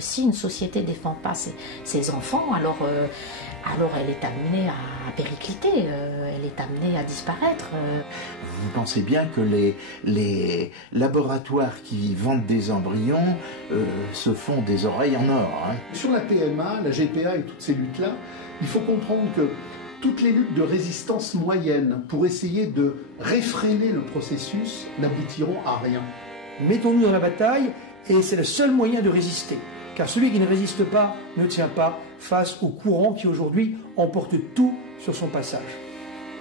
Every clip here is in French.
Si une société ne défend pas ses enfants, alors elle est amenée à péricliter, elle est amenée à disparaître. Vous pensez bien que les laboratoires qui vendent des embryons se font des oreilles en or. Hein. Sur la PMA, la GPA et toutes ces luttes-là, il faut comprendre que toutes les luttes de résistance moyenne pour essayer de réfréner le processus n'aboutiront à rien. Mettons-nous dans la bataille et c'est le seul moyen de résister. Car celui qui ne résiste pas ne tient pas face au courant qui aujourd'hui emporte tout sur son passage.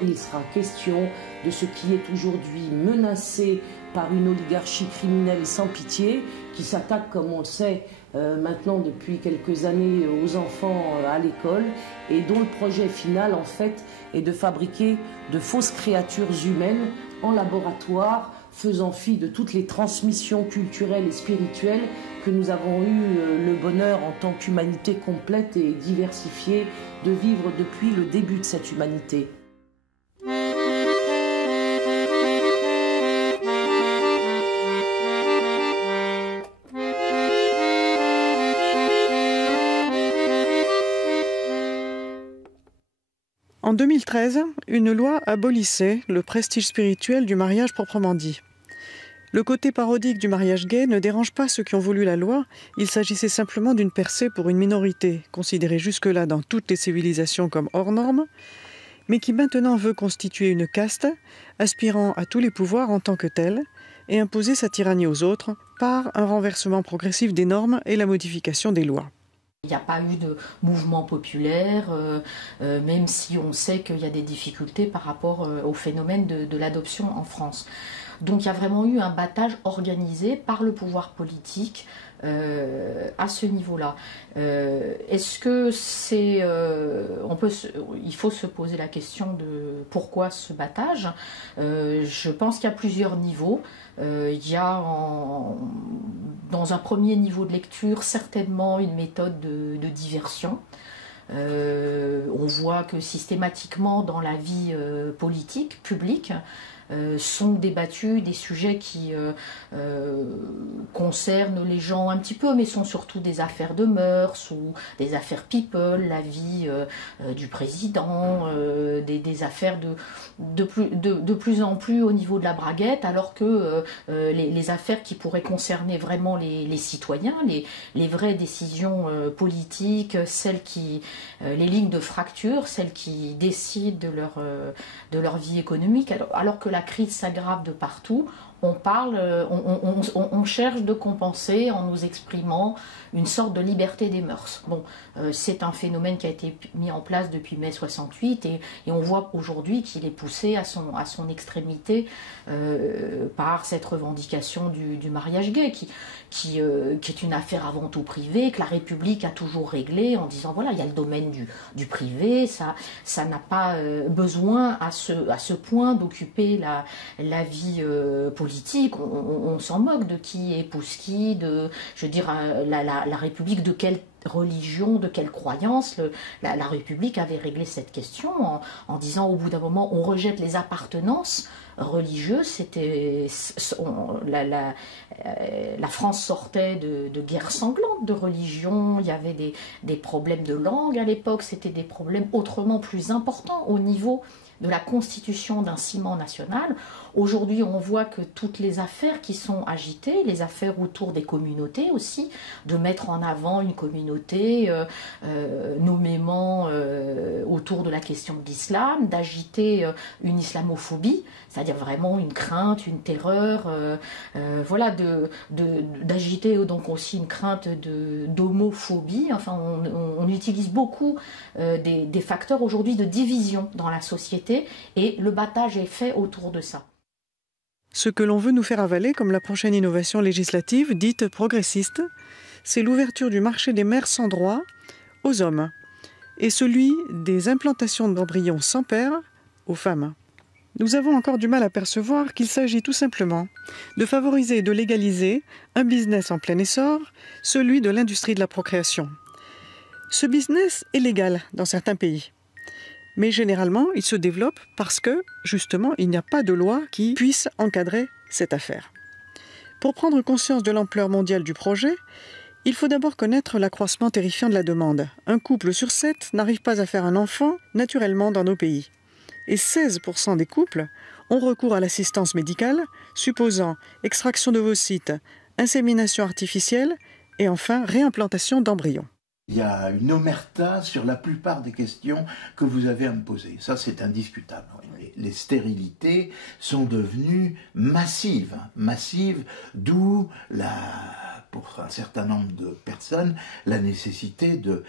Il sera question de ce qui est aujourd'hui menacé par une oligarchie criminelle sans pitié qui s'attaque, comme on le sait maintenant depuis quelques années, aux enfants à l'école et dont le projet final en fait est de fabriquer de fausses créatures humaines en laboratoire, faisant fi de toutes les transmissions culturelles et spirituelles que nous avons eu le bonheur en tant qu'humanité complète et diversifiée de vivre depuis le début de cette humanité. En 2013, une loi abolissait le prestige spirituel du mariage proprement dit. Le côté parodique du mariage gay ne dérange pas ceux qui ont voulu la loi, il s'agissait simplement d'une percée pour une minorité, considérée jusque-là dans toutes les civilisations comme hors norme, mais qui maintenant veut constituer une caste, aspirant à tous les pouvoirs en tant que telle, et imposer sa tyrannie aux autres par un renversement progressif des normes et la modification des lois. Il n'y a pas eu de mouvement populaire, même si on sait qu'il y a des difficultés par rapport au phénomène de l'adoption en France. Donc il y a vraiment eu un battage organisé par le pouvoir politique à ce niveau-là. Est-ce que c'est... il faut se poser la question de pourquoi ce battage. Je pense qu'il y a plusieurs niveaux. Il y a dans un premier niveau de lecture certainement une méthode de diversion. On voit que systématiquement dans la vie politique, publique, sont débattus des sujets qui concernent les gens un petit peu, mais sont surtout des affaires de mœurs ou des affaires people, la vie du président, des affaires de plus en plus au niveau de la braguette, alors que les affaires qui pourraient concerner vraiment les citoyens, les vraies décisions politiques, les lignes de fracture, celles qui décident de leur vie économique, alors que la crise s'aggrave de partout, on cherche de compenser en nous exprimant une sorte de liberté des mœurs. Bon, c'est un phénomène qui a été mis en place depuis mai 68 et on voit aujourd'hui qu'il est poussé à son extrémité par cette revendication du mariage gay qui est une affaire avant tout privée, que la République a toujours réglée en disant voilà, il y a le domaine du privé, ça n'a pas besoin à ce point d'occuper la vie politique. On s'en moque de qui épouse qui, je veux dire, la République, de quelle religion, de quelle croyance. La République avait réglé cette question en disant au bout d'un moment on rejette les appartenances religieuses. La France sortait de guerres sanglantes de religion, il y avait des problèmes de langue à l'époque, c'était des problèmes autrement plus importants au niveau de la constitution d'un ciment national. Aujourd'hui, on voit que toutes les affaires qui sont agitées, les affaires autour des communautés aussi, de mettre en avant une communauté nommément autour de la question de l'islam, d'agiter une islamophobie, c'est-à-dire vraiment une crainte, une terreur, voilà, d'agiter donc aussi une crainte d'homophobie. Enfin, on utilise beaucoup des facteurs aujourd'hui de division dans la société et le battage est fait autour de ça. Ce que l'on veut nous faire avaler comme la prochaine innovation législative dite progressiste, c'est l'ouverture du marché des mères sans droit aux hommes et celui des implantations d'embryons sans père aux femmes. Nous avons encore du mal à percevoir qu'il s'agit tout simplement de favoriser et de légaliser un business en plein essor, celui de l'industrie de la procréation. Ce business est légal dans certains pays. Mais généralement, il se développe parce que, justement, il n'y a pas de loi qui puisse encadrer cette affaire. Pour prendre conscience de l'ampleur mondiale du projet, Il faut d'abord connaître l'accroissement terrifiant de la demande. Un couple sur 7 n'arrive pas à faire un enfant naturellement dans nos pays. Et 16% des couples ont recours à l'assistance médicale, supposant extraction d'ovocytes, insémination artificielle et enfin réimplantation d'embryons. Il y a une omerta sur la plupart des questions que vous avez à me poser. Ça, c'est indiscutable. Les stérilités sont devenues massives, d'où pour un certain nombre de personnes, la nécessité de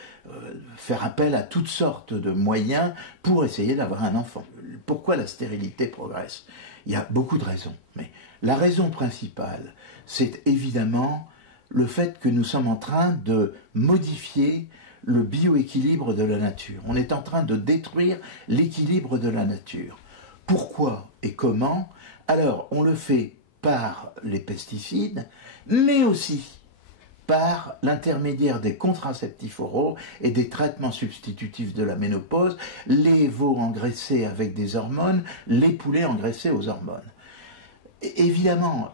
faire appel à toutes sortes de moyens pour essayer d'avoir un enfant. Pourquoi la stérilité progresse? Il y a beaucoup de raisons, mais la raison principale, c'est évidemment le fait que nous sommes en train de modifier le bioéquilibre de la nature. On est en train de détruire l'équilibre de la nature. Pourquoi et comment? Alors, on le fait par les pesticides, mais aussi par l'intermédiaire des contraceptifs oraux et des traitements substitutifs de la ménopause, les veaux engraissés avec des hormones, les poulets engraissés aux hormones. Évidemment,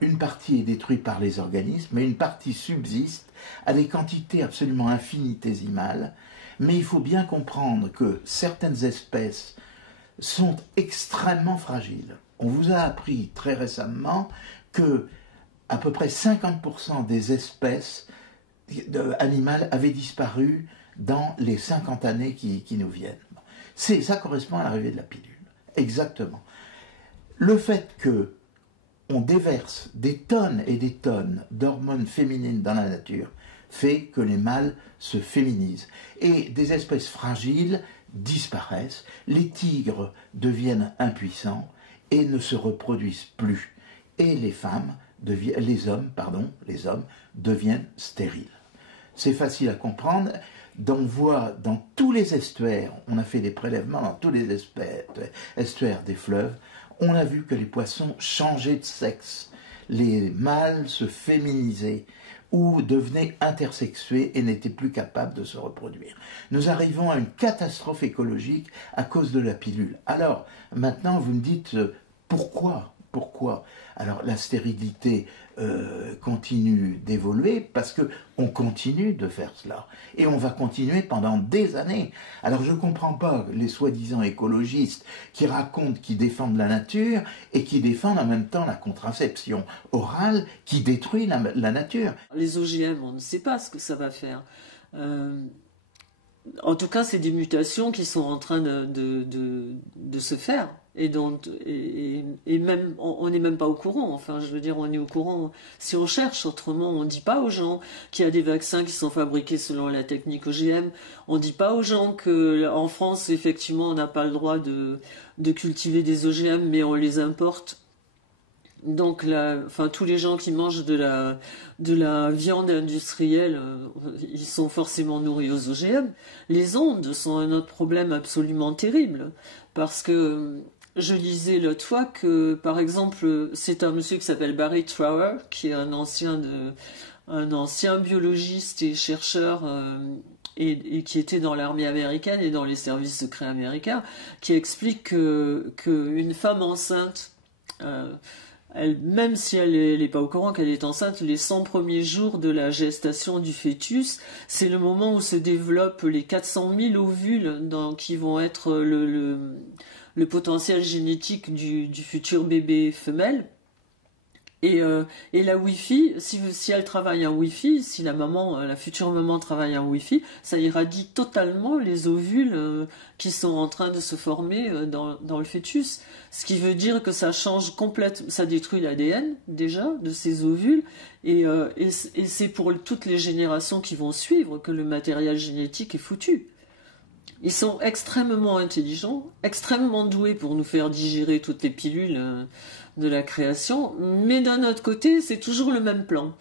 une partie est détruite par les organismes, mais une partie subsiste à des quantités absolument infinitésimales. Mais il faut bien comprendre que certaines espèces sont extrêmement fragiles. On vous a appris très récemment que à peu près 50% des espèces animales avaient disparu dans les 50 années qui nous viennent. Ça correspond à l'arrivée de la pilule. Exactement. Le fait que on déverse des tonnes et des tonnes d'hormones féminines dans la nature fait que les mâles se féminisent. Et des espèces fragiles disparaissent, les tigres deviennent impuissants et ne se reproduisent plus. Et les hommes deviennent stériles. C'est facile à comprendre. On voit dans tous les estuaires, on a fait des prélèvements dans tous les estuaires des fleuves, on a vu que les poissons changeaient de sexe. Les mâles se féminisaient ou devenaient intersexués et n'étaient plus capables de se reproduire. Nous arrivons à une catastrophe écologique à cause de la pilule. Alors, maintenant, vous me dites, pourquoi ? Alors, la stérilité continue d'évoluer parce qu'on continue de faire cela. Et on va continuer pendant des années. Alors, je ne comprends pas les soi-disant écologistes qui racontent qu'ils défendent la nature et qui défendent en même temps la contraception orale qui détruit la nature. Les OGM, on ne sait pas ce que ça va faire. En tout cas, c'est des mutations qui sont en train de se faire. Et même, on n'est même pas au courant. Enfin, je veux dire, on est au courant si on cherche. Autrement, on ne dit pas aux gens qu'il y a des vaccins qui sont fabriqués selon la technique OGM. On ne dit pas aux gens qu'en France, effectivement, on n'a pas le droit de cultiver des OGM, mais on les importe. Donc, tous les gens qui mangent de la viande industrielle, ils sont forcément nourris aux OGM. Les ondes sont un autre problème absolument terrible. Parce que je lisais l'autre fois que, par exemple, c'est un monsieur qui s'appelle Barry Trower, qui est un ancien biologiste et chercheur et qui était dans l'armée américaine et dans les services secrets américains, qui explique qu'une femme enceinte, même si elle n'est pas au courant qu'elle est enceinte, les 100 premiers jours de la gestation du fœtus, c'est le moment où se développent les 400 000 ovules qui vont être le potentiel génétique du futur bébé femelle. Et la Wi-Fi, si elle travaille en Wi-Fi, si la future maman travaille en Wi-Fi, ça irradie totalement les ovules qui sont en train de se former dans le fœtus. Ce qui veut dire que ça change complètement, ça détruit l'ADN déjà de ces ovules, et c'est pour toutes les générations qui vont suivre que le matériel génétique est foutu. Ils sont extrêmement intelligents, extrêmement doués pour nous faire digérer toutes les pilules de la création, mais d'un autre côté, c'est toujours le même plan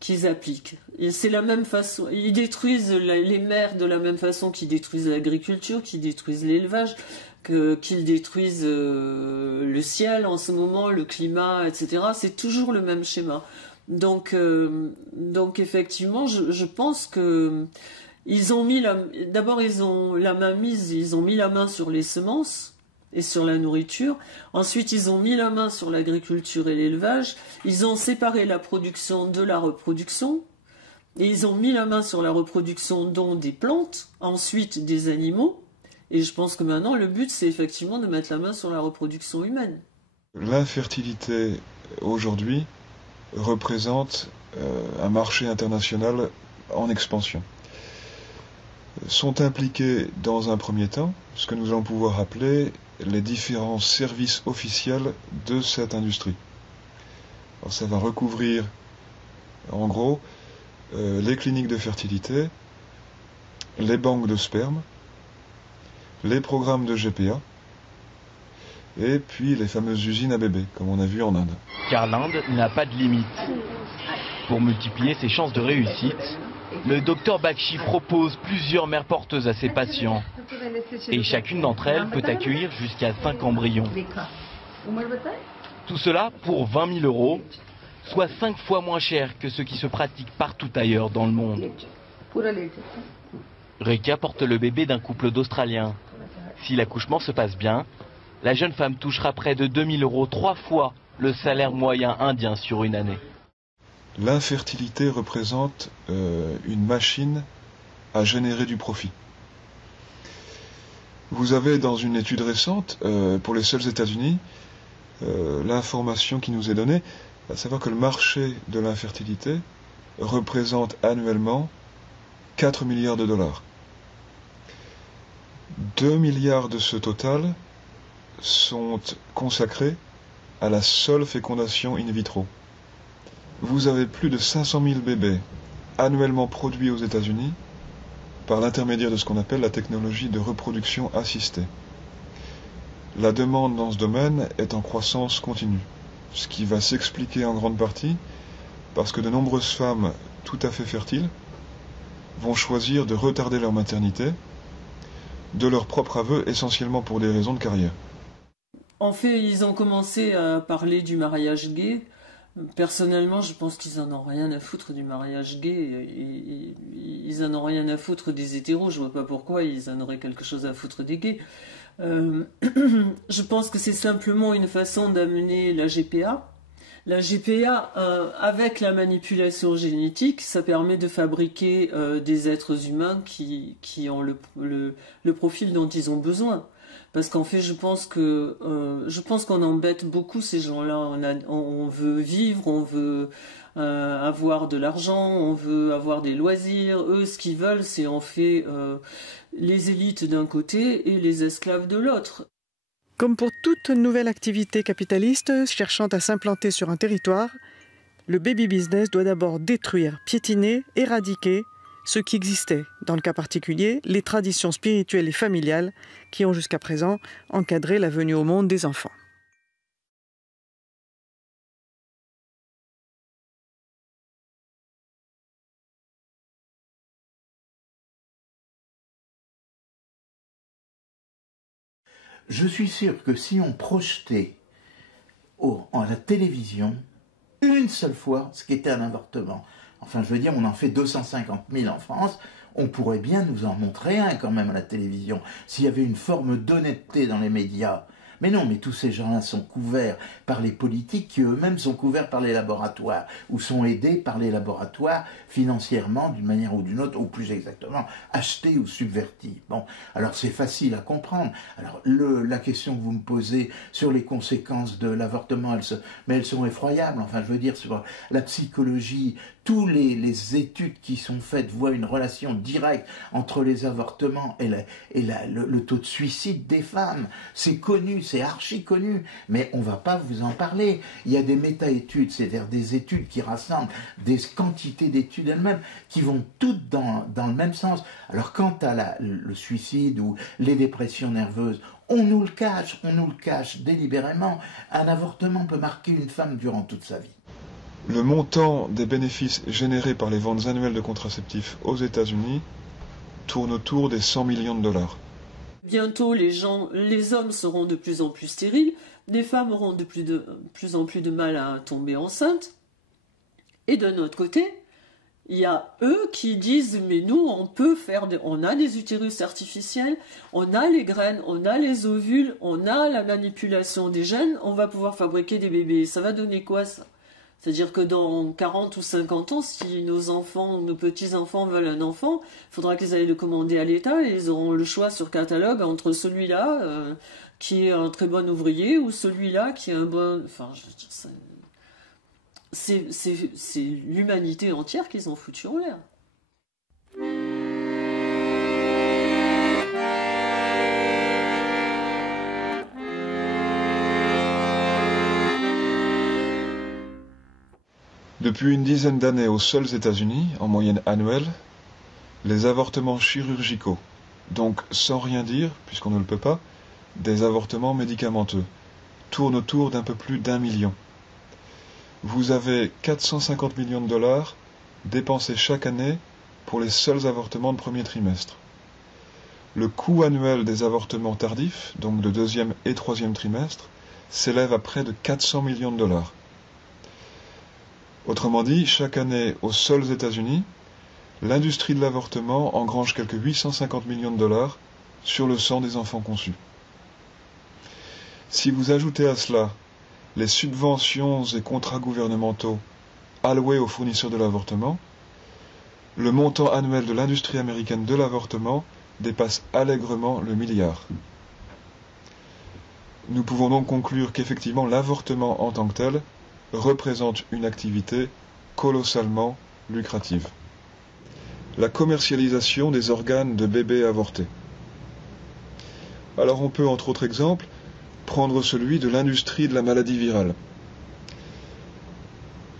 qu'ils appliquent. Et c'est la même façon. Ils détruisent les mers de la même façon qu'ils détruisent l'agriculture, qu'ils détruisent l'élevage, qu'ils détruisent le ciel en ce moment, le climat, etc. C'est toujours le même schéma. Donc effectivement, je pense que ils ont mis d'abord ils ont mis la main sur les semences et sur la nourriture. Ensuite, ils ont mis la main sur l'agriculture et l'élevage. Ils ont séparé la production de la reproduction. Et ils ont mis la main sur la reproduction donc des plantes, ensuite des animaux. Et je pense que maintenant, le but, c'est effectivement de mettre la main sur la reproduction humaine. L'infertilité, aujourd'hui, représente un marché international en expansion. Sont impliqués dans un premier temps ce que nous allons pouvoir appeler les différents services officiels de cette industrie. Alors ça va recouvrir, en gros, les cliniques de fertilité, les banques de sperme, les programmes de GPA, et puis les fameuses usines à bébés, comme on a vu en Inde. Car l'Inde n'a pas de limite. Pour multiplier ses chances de réussite, le docteur Bakshi propose plusieurs mères porteuses à ses patients. Et chacune d'entre elles peut accueillir jusqu'à 5 embryons. Tout cela pour 20 000 €, soit 5 fois moins cher que ce qui se pratique partout ailleurs dans le monde. Reka porte le bébé d'un couple d'Australiens. Si l'accouchement se passe bien, la jeune femme touchera près de 2 000 €, 3 fois le salaire moyen indien sur une année. L'infertilité représente une machine à générer du profit. Vous avez dans une étude récente, pour les seuls États-Unis, l'information qui nous est donnée, à savoir que le marché de l'infertilité représente annuellement 4 milliards de dollars. 2 milliards de ce total sont consacrés à la seule fécondation in vitro. Vous avez plus de 500 000 bébés annuellement produits aux États-Unis par l'intermédiaire de ce qu'on appelle la technologie de reproduction assistée. La demande dans ce domaine est en croissance continue, ce qui va s'expliquer en grande partie parce que de nombreuses femmes tout à fait fertiles vont choisir de retarder leur maternité de leur propre aveu, essentiellement pour des raisons de carrière. En fait, ils ont commencé à parler du mariage gay. Personnellement, je pense qu'ils en ont rien à foutre du mariage gay. Ils en ont rien à foutre des hétéros. Je vois pas pourquoi ils en auraient quelque chose à foutre des gays. Je pense que c'est simplement une façon d'amener la GPA. La GPA, avec la manipulation génétique, ça permet de fabriquer des êtres humains qui ont le profil dont ils ont besoin. Parce qu'en fait, je pense qu'on embête beaucoup ces gens-là. On veut vivre, on veut avoir de l'argent, on veut avoir des loisirs. Eux, ce qu'ils veulent, c'est en fait les élites d'un côté et les esclaves de l'autre. Comme pour toute nouvelle activité capitaliste cherchant à s'implanter sur un territoire, le baby business doit d'abord détruire, piétiner, éradiquer ce qui existait, dans le cas particulier, les traditions spirituelles et familiales qui ont jusqu'à présent encadré la venue au monde des enfants. Je suis sûr que si on projetait à la télévision une seule fois ce qu'était un avortement, enfin je veux dire on en fait 250 000 en France, on pourrait bien nous en montrer un quand même à la télévision, s'il y avait une forme d'honnêteté dans les médias. Mais non, mais tous ces gens-là sont couverts par les politiques qui eux-mêmes sont couverts par les laboratoires ou sont aidés par les laboratoires financièrement d'une manière ou d'une autre, ou plus exactement achetés ou subvertis. Bon, alors c'est facile à comprendre. Alors la question que vous me posez sur les conséquences de l'avortement, elles sont effroyables. Enfin, je veux dire, sur la psychologie, tous les études qui sont faites voient une relation directe entre les avortements et le taux de suicide des femmes. C'est connu, c'est archi connu, mais on ne va pas vous en parler. Il y a des méta-études, c'est-à-dire des études qui rassemblent des quantités d'études elles-mêmes qui vont toutes dans le même sens. Alors quant à le suicide ou les dépressions nerveuses, on nous le cache délibérément. Un avortement peut marquer une femme durant toute sa vie. Le montant des bénéfices générés par les ventes annuelles de contraceptifs aux États-Unis tourne autour des 100 millions de dollars. Bientôt, les hommes seront de plus en plus stériles, les femmes auront de plus en plus de mal à tomber enceintes. Et d'un autre côté, il y a eux qui disent « mais nous, on a des utérus artificiels, on a les graines, on a les ovules, on a la manipulation des gènes, on va pouvoir fabriquer des bébés. Ça va donner quoi ça ?» C'est-à-dire que dans 40 ou 50 ans, si nos enfants, nos petits-enfants veulent un enfant, il faudra qu'ils aillent le commander à l'État et ils auront le choix sur catalogue entre celui-là qui est un très bon ouvrier ou celui-là qui est un bon... Enfin, je veux dire, c'est l'humanité entière qu'ils ont foutu en l'air. Depuis une dizaine d'années aux seuls États-Unis, en moyenne annuelle, les avortements chirurgicaux, donc sans rien dire, puisqu'on ne le peut pas, des avortements médicamenteux, tournent autour d'un peu plus d'1 million. Vous avez 450 millions de dollars dépensés chaque année pour les seuls avortements de premier trimestre. Le coût annuel des avortements tardifs, donc de deuxième et troisième trimestre, s'élève à près de 400 millions de dollars. Autrement dit, chaque année aux seuls États-Unis, l'industrie de l'avortement engrange quelques 850 millions de dollars sur le sang des enfants conçus. Si vous ajoutez à cela les subventions et contrats gouvernementaux alloués aux fournisseurs de l'avortement, le montant annuel de l'industrie américaine de l'avortement dépasse allègrement le milliard. Nous pouvons donc conclure qu'effectivement l'avortement en tant que tel représente une activité colossalement lucrative. La commercialisation des organes de bébés avortés. Alors on peut, entre autres exemples, prendre celui de l'industrie de la maladie virale.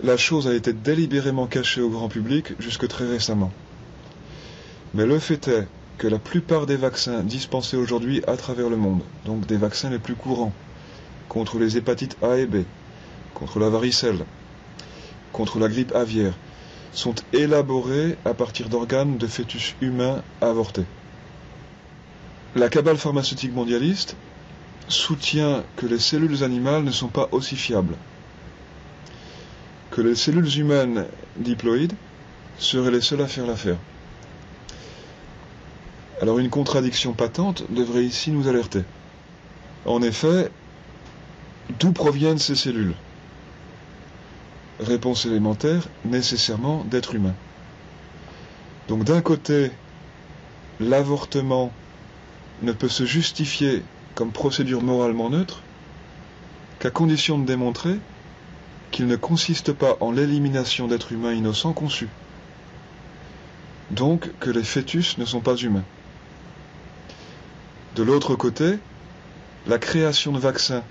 La chose a été délibérément cachée au grand public jusque très récemment. Mais le fait est que la plupart des vaccins dispensés aujourd'hui à travers le monde, donc des vaccins les plus courants, contre les hépatites A et B, contre la varicelle, contre la grippe aviaire, sont élaborés à partir d'organes de fœtus humains avortés. La cabale pharmaceutique mondialiste soutient que les cellules animales ne sont pas aussi fiables, que les cellules humaines diploïdes seraient les seules à faire l'affaire. Alors une contradiction patente devrait ici nous alerter. En effet, d'où proviennent ces cellules ? Réponse élémentaire, nécessairement d'êtres humains. Donc d'un côté, l'avortement ne peut se justifier comme procédure moralement neutre qu'à condition de démontrer qu'il ne consiste pas en l'élimination d'êtres humains innocents conçus. Donc que les fœtus ne sont pas humains. De l'autre côté, la création de vaccins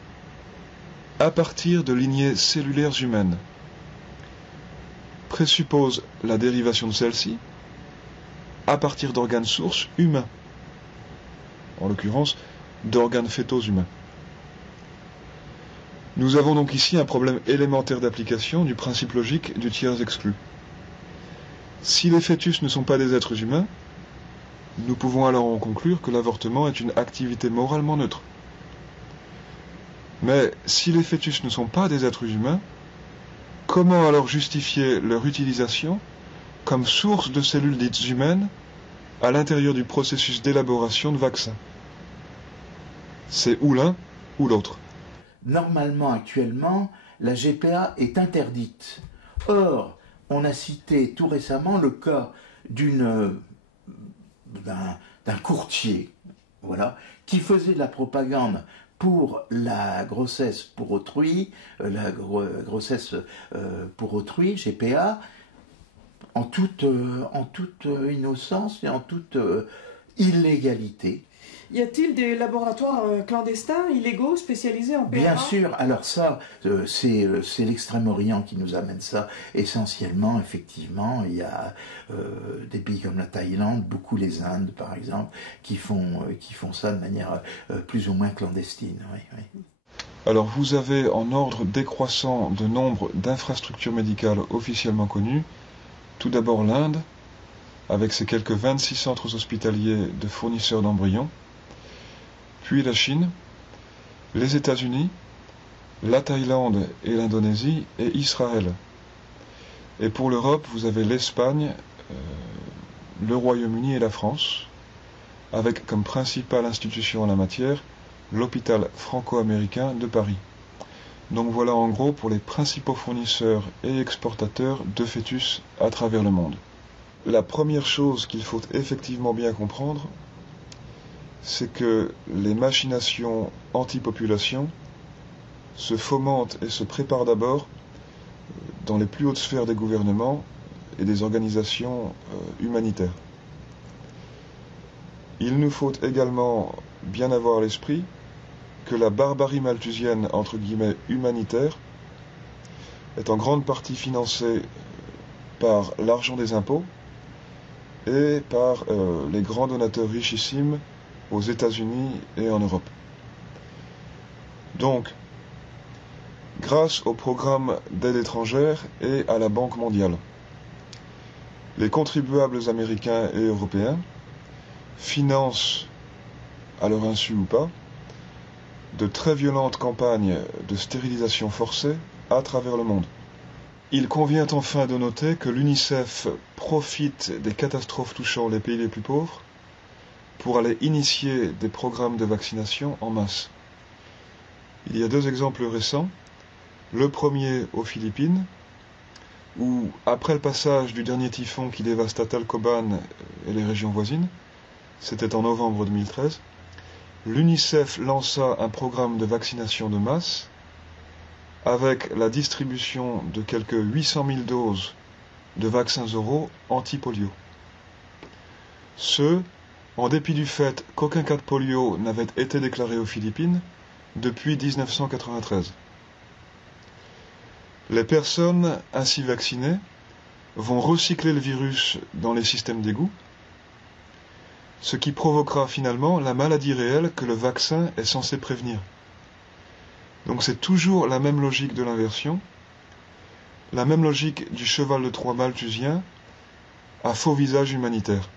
à partir de lignées cellulaires humaines présuppose la dérivation de celles-ci à partir d'organes sources humains, en l'occurrence d'organes fœtaux humains. Nous avons donc ici un problème élémentaire d'application du principe logique du tiers exclu. Si les fœtus ne sont pas des êtres humains, nous pouvons alors en conclure que l'avortement est une activité moralement neutre. Mais si les fœtus ne sont pas des êtres humains, comment alors justifier leur utilisation comme source de cellules dites humaines à l'intérieur du processus d'élaboration de vaccins? C'est ou l'un ou l'autre. Normalement, actuellement, la GPA est interdite. Or, on a cité tout récemment le cas d'un courtier, voilà, qui faisait de la propagande pour la grossesse pour autrui, GPA, en toute innocence et en toute illégalité. Y a-t-il des laboratoires clandestins, illégaux, spécialisés en PRA? Bien sûr, alors ça, c'est l'Extrême-Orient qui nous amène ça. Essentiellement, effectivement, il y a des pays comme la Thaïlande, beaucoup les Indes par exemple, qui font ça de manière plus ou moins clandestine. Oui, oui. Alors vous avez en ordre décroissant de nombre d'infrastructures médicales officiellement connues, tout d'abord l'Inde, avec ses quelques 26 centres hospitaliers de fournisseurs d'embryons, puis la Chine, les États-Unis, la Thaïlande et l'Indonésie et Israël. Et pour l'Europe, vous avez l'Espagne, le Royaume-Uni et la France, avec comme principale institution en la matière l'hôpital franco-américain de Paris. Donc voilà en gros pour les principaux fournisseurs et exportateurs de fœtus à travers le monde. La première chose qu'il faut effectivement bien comprendre, c'est que les machinations anti-population se fomentent et se préparent d'abord dans les plus hautes sphères des gouvernements et des organisations humanitaires. Il nous faut également bien avoir à l'esprit que la barbarie malthusienne, entre guillemets, humanitaire, est en grande partie financée par l'argent des impôts et par les grands donateurs richissimes aux États-Unis et en Europe. Donc, grâce au programme d'aide étrangère et à la Banque mondiale, les contribuables américains et européens financent, à leur insu ou pas, de très violentes campagnes de stérilisation forcée à travers le monde. Il convient enfin de noter que l'UNICEF profite des catastrophes touchant les pays les plus pauvres pour aller initier des programmes de vaccination en masse. Il y a 2 exemples récents. Le premier aux Philippines, où après le passage du dernier typhon qui dévasta Tacloban et les régions voisines, c'était en novembre 2013, l'UNICEF lança un programme de vaccination de masse avec la distribution de quelques 800 000 doses de vaccins oraux anti-polio. Ce, en dépit du fait qu'aucun cas de polio n'avait été déclaré aux Philippines depuis 1993. Les personnes ainsi vaccinées vont recycler le virus dans les systèmes d'égout, ce qui provoquera finalement la maladie réelle que le vaccin est censé prévenir. Donc c'est toujours la même logique de l'inversion, la même logique du cheval de Troie malthusien à faux visage humanitaire.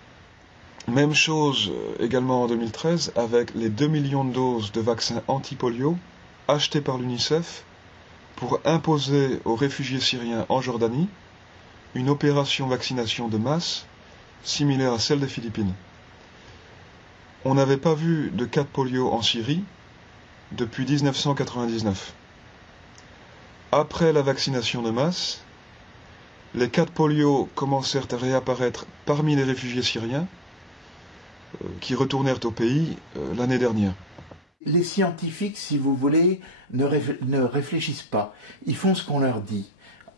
Même chose également en 2013 avec les 2 millions de doses de vaccins anti-polio achetés par l'UNICEF pour imposer aux réfugiés syriens en Jordanie une opération vaccination de masse similaire à celle des Philippines. On n'avait pas vu de cas de polio en Syrie depuis 1999. Après la vaccination de masse, les cas de polio commencèrent à réapparaître parmi les réfugiés syriens qui retournèrent au pays l'année dernière. Les scientifiques, si vous voulez, ne réfléchissent pas. Ils font ce qu'on leur dit.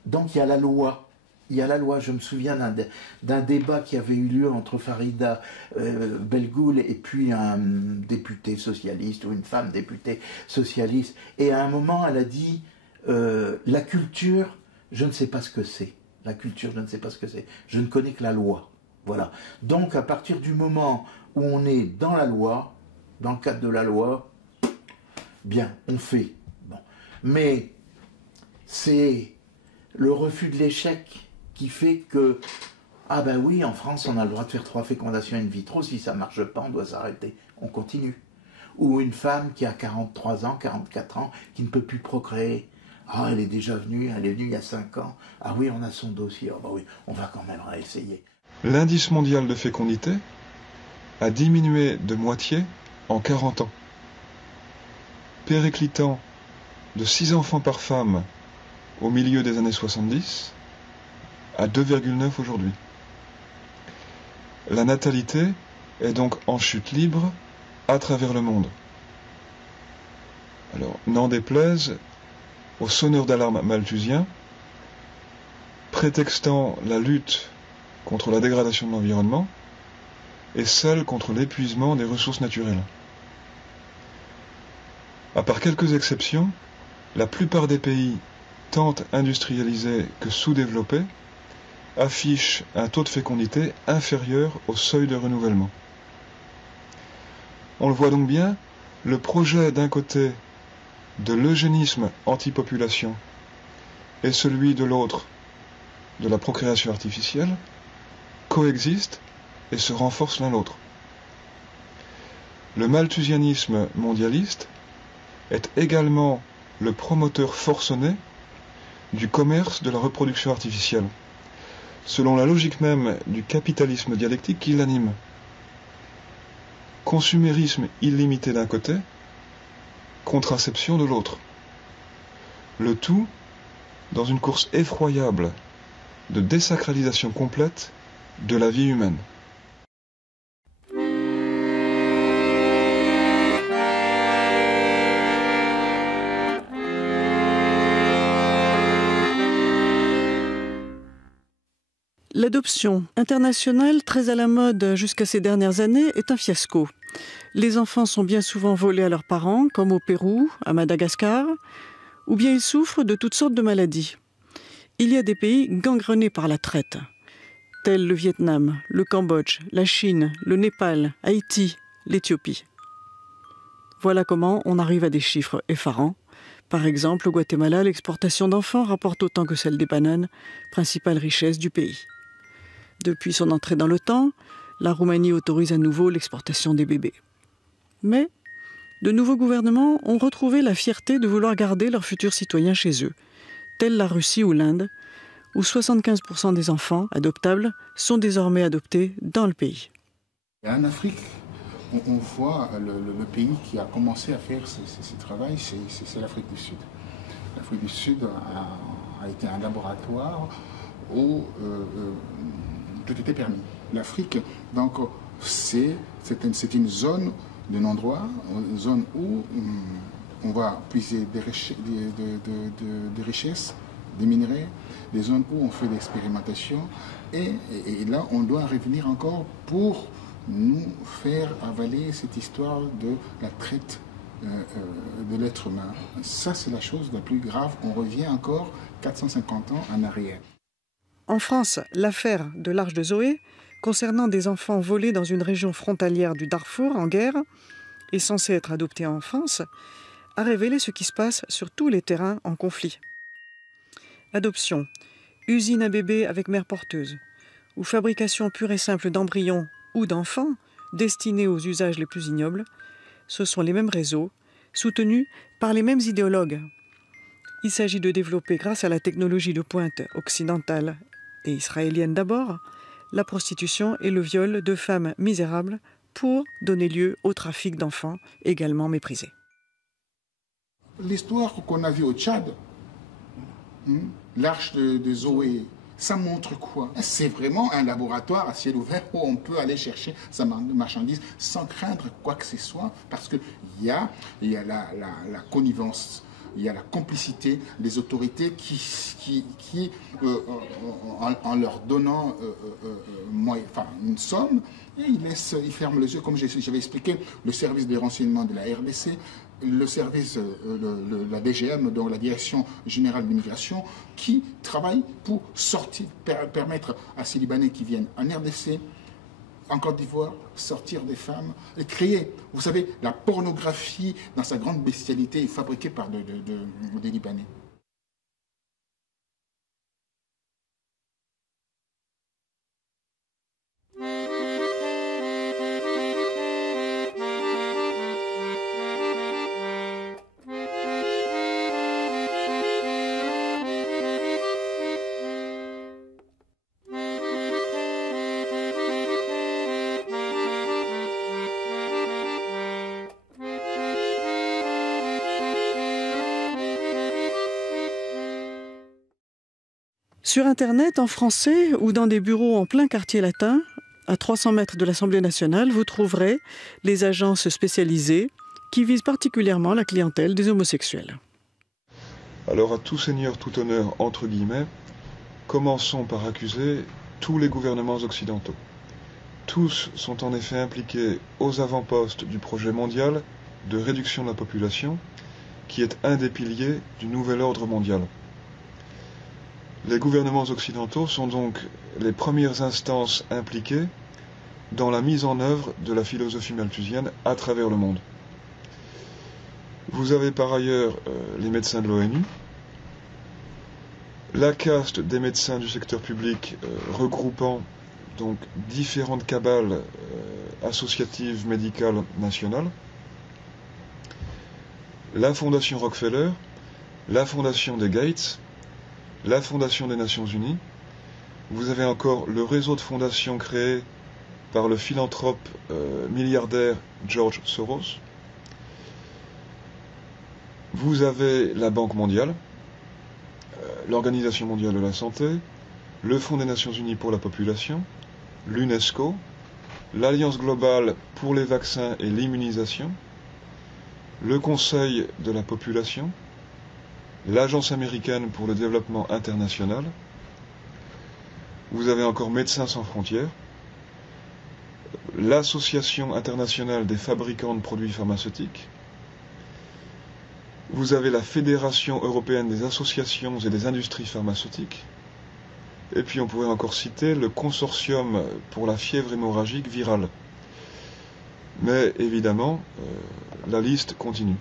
Donc il y a la loi. Il y a la loi. Je me souviens d'un débat qui avait eu lieu entre Farida Belgoul et puis un député socialiste ou une femme députée socialiste. Et à un moment, elle a dit la culture, je ne sais pas ce que c'est. La culture, je ne sais pas ce que c'est. Je ne connais que la loi. Voilà. Donc à partir du moment où on est dans la loi, dans le cadre de la loi, bien, on fait. Bon. Mais c'est le refus de l'échec qui fait que, ah ben oui, en France, on a le droit de faire 3 fécondations in vitro, si ça ne marche pas, on doit s'arrêter. On continue. Ou une femme qui a 43 ans, 44 ans, qui ne peut plus procréer. Ah, elle est déjà venue, elle est venue il y a 5 ans. Ah oui, on a son dossier. Ah ben oui, on va quand même essayer. L'indice mondial de fécondité a diminué de moitié en 40 ans, périclitant de 6 enfants par femme au milieu des années 70 à 2,9 aujourd'hui. La natalité est donc en chute libre à travers le monde. Alors, n'en déplaise aux sonneurs d'alarme malthusiens, prétextant la lutte contre la dégradation de l'environnement et celle contre l'épuisement des ressources naturelles. À part quelques exceptions, la plupart des pays, tant industrialisés que sous-développés, affichent un taux de fécondité inférieur au seuil de renouvellement. On le voit donc bien, le projet d'un côté de l'eugénisme anti-population et celui de l'autre de la procréation artificielle coexistent et se renforcent l'un l'autre. Le malthusianisme mondialiste est également le promoteur forcené du commerce de la reproduction artificielle, selon la logique même du capitalisme dialectique qui l'anime. Consumérisme illimité d'un côté, contraception de l'autre. Le tout dans une course effroyable de désacralisation complète de la vie humaine. L'adoption internationale, très à la mode jusqu'à ces dernières années, est un fiasco. Les enfants sont bien souvent volés à leurs parents, comme au Pérou, à Madagascar, ou bien ils souffrent de toutes sortes de maladies. Il y a des pays gangrenés par la traite, tels le Vietnam, le Cambodge, la Chine, le Népal, Haïti, l'Éthiopie. Voilà comment on arrive à des chiffres effarants. Par exemple, au Guatemala, l'exportation d'enfants rapporte autant que celle des bananes, principale richesse du pays. Depuis son entrée dans l'OTAN, la Roumanie autorise à nouveau l'exportation des bébés. Mais de nouveaux gouvernements ont retrouvé la fierté de vouloir garder leurs futurs citoyens chez eux, telle la Russie ou l'Inde, où 75% des enfants adoptables sont désormais adoptés dans le pays. En Afrique, on voit le pays qui a commencé à faire ce travail, c'est l'Afrique du Sud. L'Afrique du Sud a été un laboratoire où tout était permis. L'Afrique, donc, c'est une zone de non-droit, une zone où on va puiser des richesses, des minerais, des zones où on fait de l'expérimentation. Et là, on doit revenir encore pour nous faire avaler cette histoire de la traite de l'être humain. Ça, c'est la chose la plus grave. On revient encore 450 ans en arrière. En France, l'affaire de l'Arche de Zoé, concernant des enfants volés dans une région frontalière du Darfour en guerre et censés être adoptés en France, a révélé ce qui se passe sur tous les terrains en conflit. Adoption, usine à bébés avec mère porteuse, ou fabrication pure et simple d'embryons ou d'enfants destinés aux usages les plus ignobles, ce sont les mêmes réseaux, soutenus par les mêmes idéologues. Il s'agit de développer, grâce à la technologie de pointe occidentale et israélienne d'abord, la prostitution et le viol de femmes misérables pour donner lieu au trafic d'enfants également méprisés. L'histoire qu'on a vue au Tchad, l'Arche de Zoé, ça montre quoi? C'est vraiment un laboratoire à ciel ouvert où on peut aller chercher sa marchandise sans craindre quoi que ce soit, parce qu'il y a la connivence, il y a la complicité des autorités qui en leur donnant une somme, et ils ferment les yeux, comme j'avais expliqué, le service de renseignement de la RDC, le service, la DGM, donc la Direction Générale de l'Immigration, qui travaille pour permettre à ces Libanais qui viennent en RDC, en Côte d'Ivoire, sortir des femmes et créer, vous savez, la pornographie dans sa grande bestialité fabriquée par des Libanais. Sur Internet, en français ou dans des bureaux en plein quartier latin, à 300 mètres de l'Assemblée nationale, vous trouverez les agences spécialisées qui visent particulièrement la clientèle des homosexuels. Alors à tout seigneur, tout honneur, entre guillemets, commençons par accuser tous les gouvernements occidentaux. Tous sont en effet impliqués aux avant-postes du projet mondial de réduction de la population, qui est un des piliers du nouvel ordre mondial. Les gouvernements occidentaux sont donc les premières instances impliquées dans la mise en œuvre de la philosophie malthusienne à travers le monde. Vous avez par ailleurs les médecins de l'ONU, la caste des médecins du secteur public regroupant donc différentes cabales associatives médicales nationales, la Fondation Rockefeller, la Fondation des Gates, la Fondation des Nations Unies. Vous avez encore le réseau de fondations créé par le philanthrope milliardaire George Soros. Vous avez la Banque mondiale, l'Organisation mondiale de la santé, le Fonds des Nations Unies pour la population, l'UNESCO, l'Alliance globale pour les vaccins et l'immunisation, le Conseil de la population, l'Agence américaine pour le développement international. Vous avez encore Médecins sans frontières, l'Association internationale des fabricants de produits pharmaceutiques. Vous avez la Fédération européenne des associations et des industries pharmaceutiques. Et puis on pourrait encore citer le Consortium pour la fièvre hémorragique virale. Mais évidemment, la liste continue.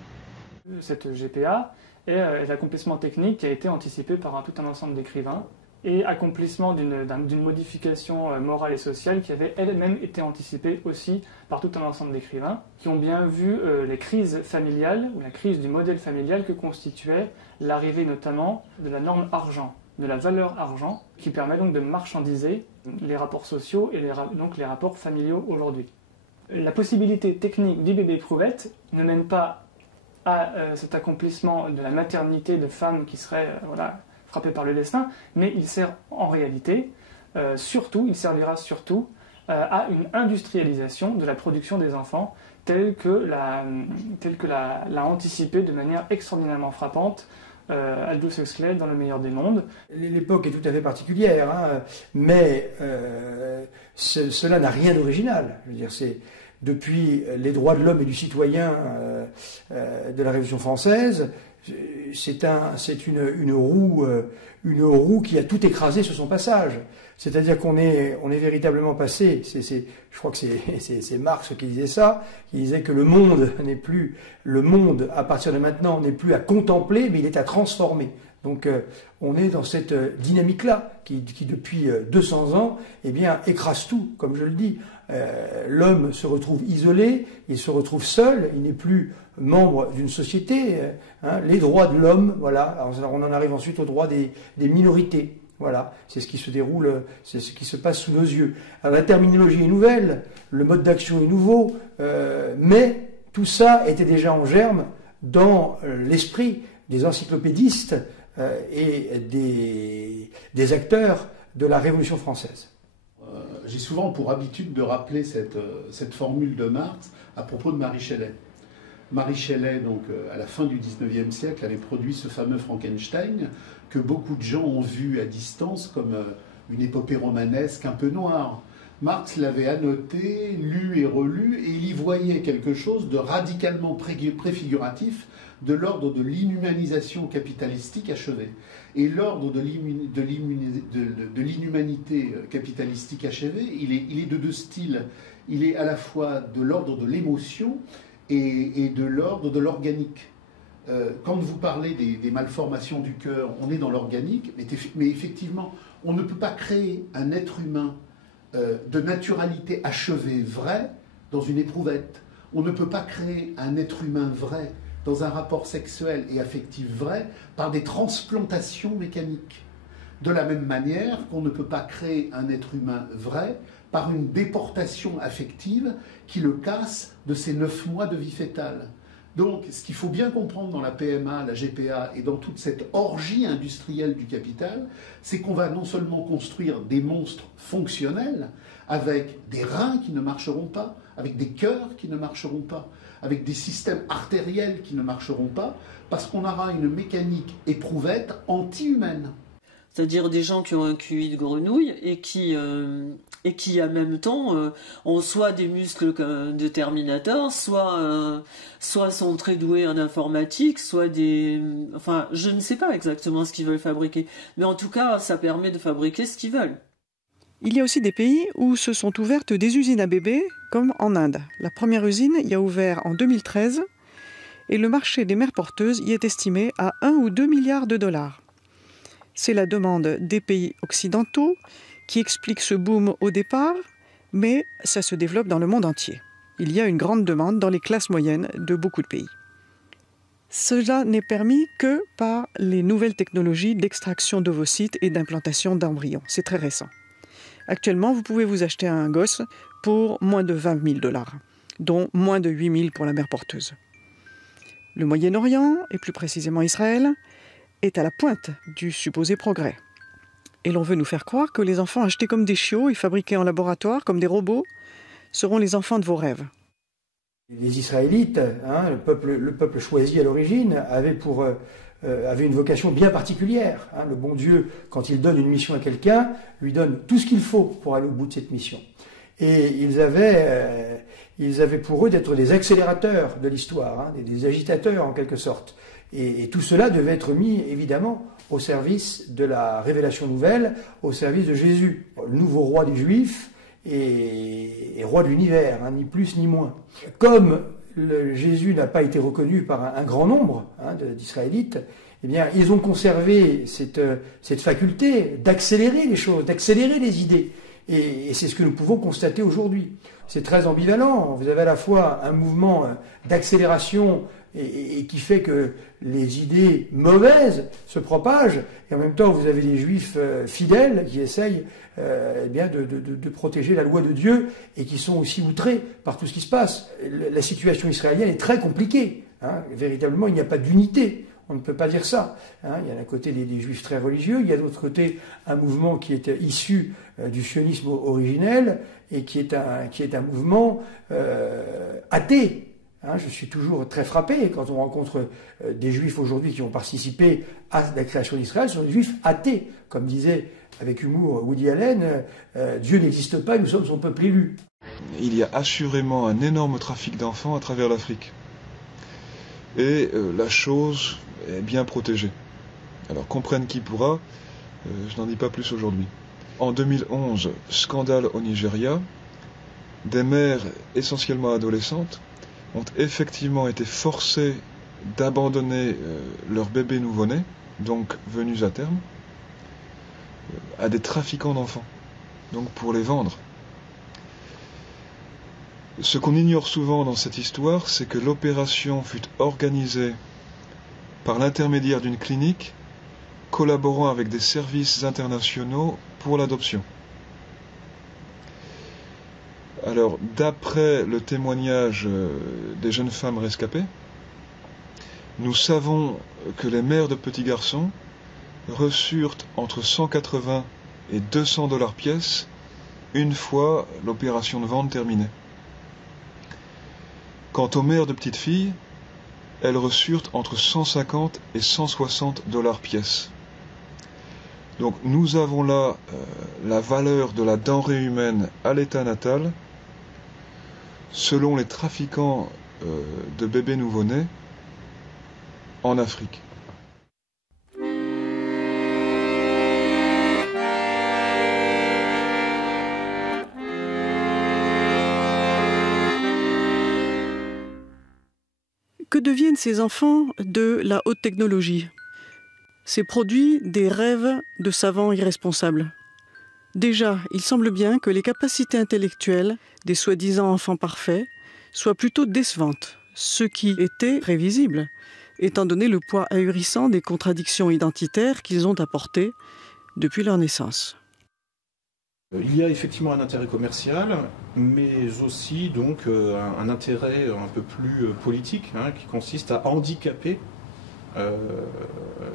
Cette GPA est l'accomplissement technique qui a été anticipé par tout un ensemble d'écrivains et accomplissement d'une modification morale et sociale qui avait elle-même été anticipée aussi par tout un ensemble d'écrivains qui ont bien vu les crises familiales ou la crise du modèle familial que constituait l'arrivée notamment de la norme argent, de la valeur argent, qui permet donc de marchandiser les rapports sociaux et donc les rapports familiaux aujourd'hui. La possibilité technique du bébé éprouvette ne mène pas à cet accomplissement de la maternité de femmes qui seraient frappées par le destin, mais il sert en réalité, il servira surtout à une industrialisation de la production des enfants telle que l'a anticipé de manière extraordinairement frappante Aldous Huxley dans Le meilleur des mondes. L'époque est tout à fait particulière, mais cela n'a rien d'original. Je veux dire, c'est depuis les droits de l'homme et du citoyen de la Révolution française, c'est une roue qui a tout écrasé sur son passage. C'est-à-dire qu'on est véritablement passé, je crois que c'est Marx qui disait ça, qui disait que le monde à partir de maintenant n'est plus à contempler, mais il est à transformer. Donc on est dans cette dynamique-là qui depuis 200 ans écrase tout, comme je le dis. L'homme se retrouve isolé, il se retrouve seul, il n'est plus membre d'une société. Les droits de l'homme, voilà. Alors, on en arrive ensuite aux droits des minorités. Voilà, c'est ce qui se déroule, c'est ce qui se passe sous nos yeux. Alors la terminologie est nouvelle, le mode d'action est nouveau, mais tout ça était déjà en germe dans l'esprit des encyclopédistes et des acteurs de la Révolution française. J'ai souvent pour habitude de rappeler cette formule de Marx à propos de Marie Shelley. Marie Shelley, donc, à la fin du XIXe siècle, avait produit ce fameux Frankenstein que beaucoup de gens ont vu à distance comme une épopée romanesque un peu noire. Marx l'avait annoté, lu et relu, et il y voyait quelque chose de radicalement préfiguratif de l'ordre de l'inhumanisation capitalistique achevée. Et l'ordre de l'inhumanité capitalistique achevée, il est de deux styles. Il est à la fois de l'ordre de l'émotion et de l'ordre de l'organique. Quand vous parlez des malformations du cœur, on est dans l'organique, mais effectivement, on ne peut pas créer un être humain de naturalité achevée vraie dans une éprouvette. On ne peut pas créer un être humain vrai dans un rapport sexuel et affectif vrai par des transplantations mécaniques. De la même manière qu'on ne peut pas créer un être humain vrai par une déportation affective qui le casse de ses 9 mois de vie fétale. Donc, ce qu'il faut bien comprendre dans la PMA, la GPA et dans toute cette orgie industrielle du capital, c'est qu'on va non seulement construire des monstres fonctionnels, avec des reins qui ne marcheront pas, avec des cœurs qui ne marcheront pas, avec des systèmes artériels qui ne marcheront pas, parce qu'on aura une mécanique éprouvette anti-humaine. C'est-à-dire des gens qui ont un QI de grenouille et qui en même temps ont soit des muscles de Terminator, soit sont très doués en informatique, soit enfin, je ne sais pas exactement ce qu'ils veulent fabriquer. Mais en tout cas, ça permet de fabriquer ce qu'ils veulent. Il y a aussi des pays où se sont ouvertes des usines à bébés, comme en Inde. La première usine y a ouvert en 2013 et le marché des mères porteuses y est estimé à 1 ou 2 milliards de dollars. C'est la demande des pays occidentaux qui explique ce boom au départ, mais ça se développe dans le monde entier. Il y a une grande demande dans les classes moyennes de beaucoup de pays. Cela n'est permis que par les nouvelles technologies d'extraction d'ovocytes et d'implantation d'embryons. C'est très récent. Actuellement, vous pouvez vous acheter un gosse pour moins de 20 000 $, dont moins de 8 000 pour la mère porteuse. Le Moyen-Orient, et plus précisément Israël, est à la pointe du supposé progrès. Et l'on veut nous faire croire que les enfants achetés comme des chiots et fabriqués en laboratoire comme des robots seront les enfants de vos rêves. Les Israélites, le peuple choisi à l'origine, avait une vocation bien particulière. Le bon Dieu, quand il donne une mission à quelqu'un, lui donne tout ce qu'il faut pour aller au bout de cette mission. Et ils avaient pour eux d'être des accélérateurs de l'histoire, des agitateurs en quelque sorte. Et tout cela devait être mis, évidemment, au service de la révélation nouvelle, au service de Jésus, le nouveau roi des Juifs et roi de l'univers, ni plus ni moins. Comme Jésus n'a pas été reconnu par un grand nombre d'Israélites, eh bien, ils ont conservé cette faculté d'accélérer les choses, d'accélérer les idées. Et c'est ce que nous pouvons constater aujourd'hui. C'est très ambivalent. Vous avez à la fois un mouvement d'accélération et qui fait que les idées mauvaises se propagent, et en même temps vous avez des juifs fidèles qui essayent de protéger la loi de Dieu et qui sont aussi outrés par tout ce qui se passe. La situation israélienne est très compliquée. Véritablement, il n'y a pas d'unité. On ne peut pas dire ça. Il y a d'un côté des juifs très religieux, il y a de l'autre côté un mouvement qui est issu du sionisme originel et qui est un mouvement athée. Je suis toujours très frappé quand on rencontre des juifs aujourd'hui qui ont participé à la création d'Israël, ce sont des juifs athées. Comme disait avec humour Woody Allen, Dieu n'existe pas, nous sommes son peuple élu. Il y a assurément un énorme trafic d'enfants à travers l'Afrique. Et la chose est bien protégée. Alors comprenne qui pourra, je n'en dis pas plus aujourd'hui. En 2011, scandale au Nigeria, des mères essentiellement adolescentes ont effectivement été forcées d'abandonner leurs bébés nouveau-nés, donc venus à terme, à des trafiquants d'enfants, donc pour les vendre. Ce qu'on ignore souvent dans cette histoire, c'est que l'opération fut organisée par l'intermédiaire d'une clinique collaborant avec des services internationaux pour l'adoption. Alors, d'après le témoignage des jeunes femmes rescapées, nous savons que les mères de petits garçons reçurent entre 180 et 200 $ pièce une fois l'opération de vente terminée. Quant aux mères de petites filles, elles reçurent entre 150 et 160 $ pièce. Donc nous avons là la valeur de la denrée humaine à l'état natal, selon les trafiquants de bébés nouveau-nés en Afrique. Que deviennent ces enfants de la haute technologie? Ces produits des rêves de savants irresponsables. Déjà, il semble bien que les capacités intellectuelles des soi-disant enfants parfaits soient plutôt décevantes, ce qui était prévisible, étant donné le poids ahurissant des contradictions identitaires qu'ils ont apportées depuis leur naissance. Il y a effectivement un intérêt commercial, mais aussi donc un intérêt un peu plus politique, qui consiste à handicaper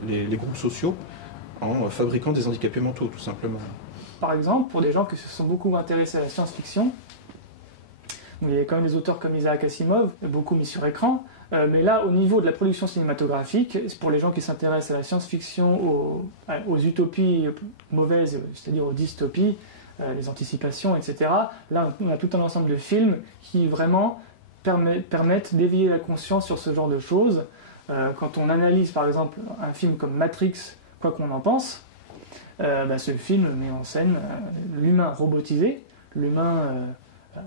les groupes sociaux en fabriquant des handicapés mentaux, tout simplement. Par exemple, pour des gens qui se sont beaucoup intéressés à la science-fiction, il y a quand même des auteurs comme Isaac Asimov, beaucoup mis sur écran, mais là, au niveau de la production cinématographique, pour les gens qui s'intéressent à la science-fiction, aux utopies mauvaises, c'est-à-dire aux dystopies, les anticipations, etc., là, on a tout un ensemble de films qui vraiment permettent d'éveiller la conscience sur ce genre de choses. Quand on analyse, par exemple, un film comme Matrix, quoi qu'on en pense, ce film met en scène l'humain robotisé, l'humain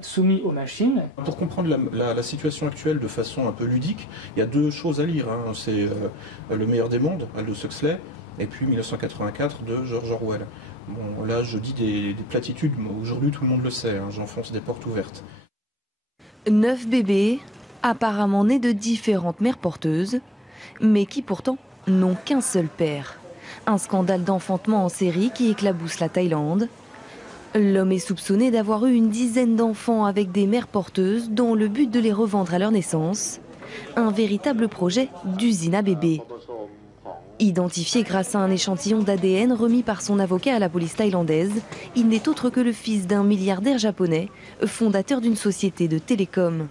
soumis aux machines. Pour comprendre la situation actuelle de façon un peu ludique, il y a deux choses à lire. C'est Le meilleur des mondes, Aldous Huxley, et puis 1984 de George Orwell. Bon, là, je dis des platitudes, mais aujourd'hui tout le monde le sait, j'enfonce des portes ouvertes. 9 bébés, apparemment nés de différentes mères porteuses, mais qui pourtant n'ont qu'un seul père. Un scandale d'enfantement en série qui éclabousse la Thaïlande. L'homme est soupçonné d'avoir eu une dizaine d'enfants avec des mères porteuses dans le but de les revendre à leur naissance. Un véritable projet d'usine à bébés. Identifié grâce à un échantillon d'ADN remis par son avocat à la police thaïlandaise, il n'est autre que le fils d'un milliardaire japonais, fondateur d'une société de télécom.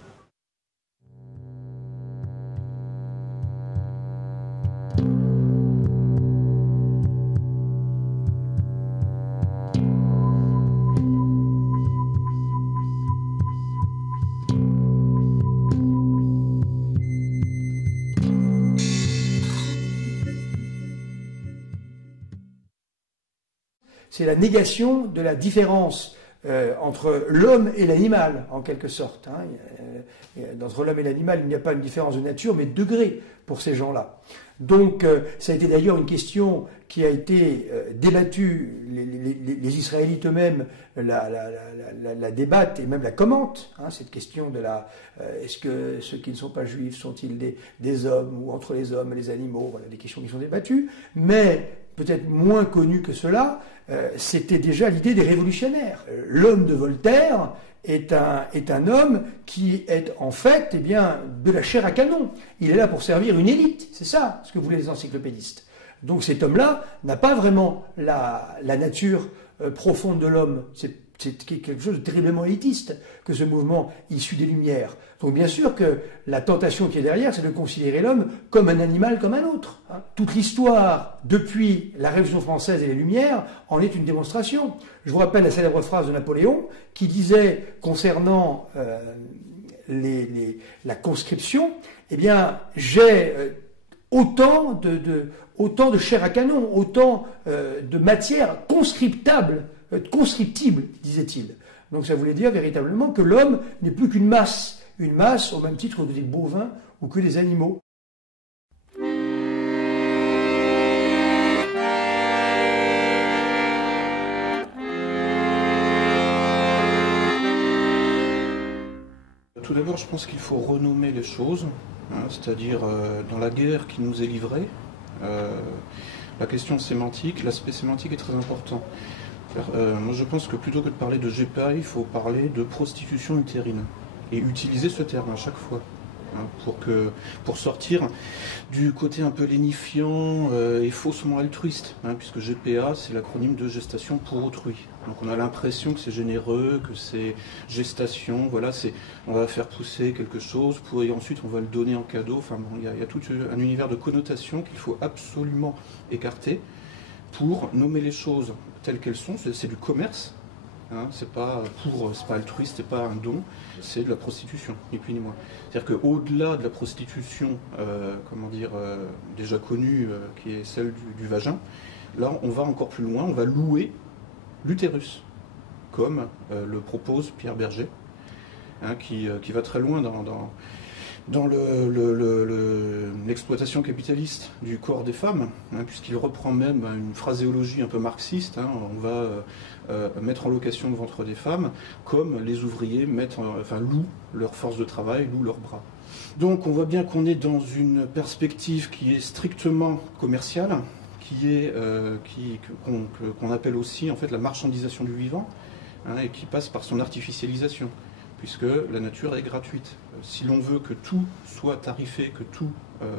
C'est la négation de la différence entre l'homme et l'animal, en quelque sorte. Entre l'homme et l'animal, il n'y a pas une différence de nature, mais de degré pour ces gens-là. Donc, ça a été d'ailleurs une question qui a été débattue. Les Israélites eux-mêmes la débattent et même la commentent. Cette question de est-ce que ceux qui ne sont pas juifs sont-ils des hommes ou entre les hommes et les animaux? Voilà, des questions qui sont débattues. Mais peut-être moins connues que cela, c'était déjà l'idée des révolutionnaires. L'homme de Voltaire est un homme qui est en fait de la chair à canon. Il est là pour servir une élite, c'est ça ce que voulaient les encyclopédistes. Donc cet homme-là n'a pas vraiment la nature profonde de l'homme. C'est quelque chose de terriblement élitiste que ce mouvement issu des Lumières. Donc bien sûr que la tentation qui est derrière, c'est de considérer l'homme comme un animal comme un autre. Toute l'histoire, depuis la Révolution française et les Lumières, en est une démonstration. Je vous rappelle la célèbre phrase de Napoléon qui disait concernant la conscription, j'ai autant de chair à canon, autant de matière conscriptible, disait-il. Donc ça voulait dire véritablement que l'homme n'est plus qu'une masse au même titre que des bovins ou que des animaux. Tout d'abord, je pense qu'il faut renommer les choses, c'est-à-dire dans la guerre qui nous est livrée, la question sémantique, l'aspect sémantique est très important. Moi, je pense que plutôt que de parler de GPA, il faut parler de prostitution utérine et utiliser ce terme à chaque fois pour sortir du côté un peu lénifiant et faussement altruiste, puisque GPA, c'est l'acronyme de gestation pour autrui. Donc on a l'impression que c'est généreux, que c'est gestation, voilà, on va faire pousser quelque chose et ensuite on va le donner en cadeau. Enfin bon, il y a tout un univers de connotations qu'il faut absolument écarter pour nommer les choses telles qu'elles sont. C'est du commerce. C'est pas altruiste, c'est pas un don, c'est de la prostitution, ni plus ni moins. C'est-à-dire qu'au-delà de la prostitution, déjà connue, qui est celle du vagin, là on va encore plus loin, on va louer l'utérus, comme le propose Pierre Berger, qui va très loin dans l'exploitation capitaliste du corps des femmes, puisqu'il reprend même une phraséologie un peu marxiste. On va mettre en location le ventre des femmes, comme les ouvriers louent leur force de travail, louent leurs bras. Donc on voit bien qu'on est dans une perspective qui est strictement commerciale, qu'on appelle aussi en fait la marchandisation du vivant, et qui passe par son artificialisation, puisque la nature est gratuite. Si l'on veut que tout soit tarifé, que tout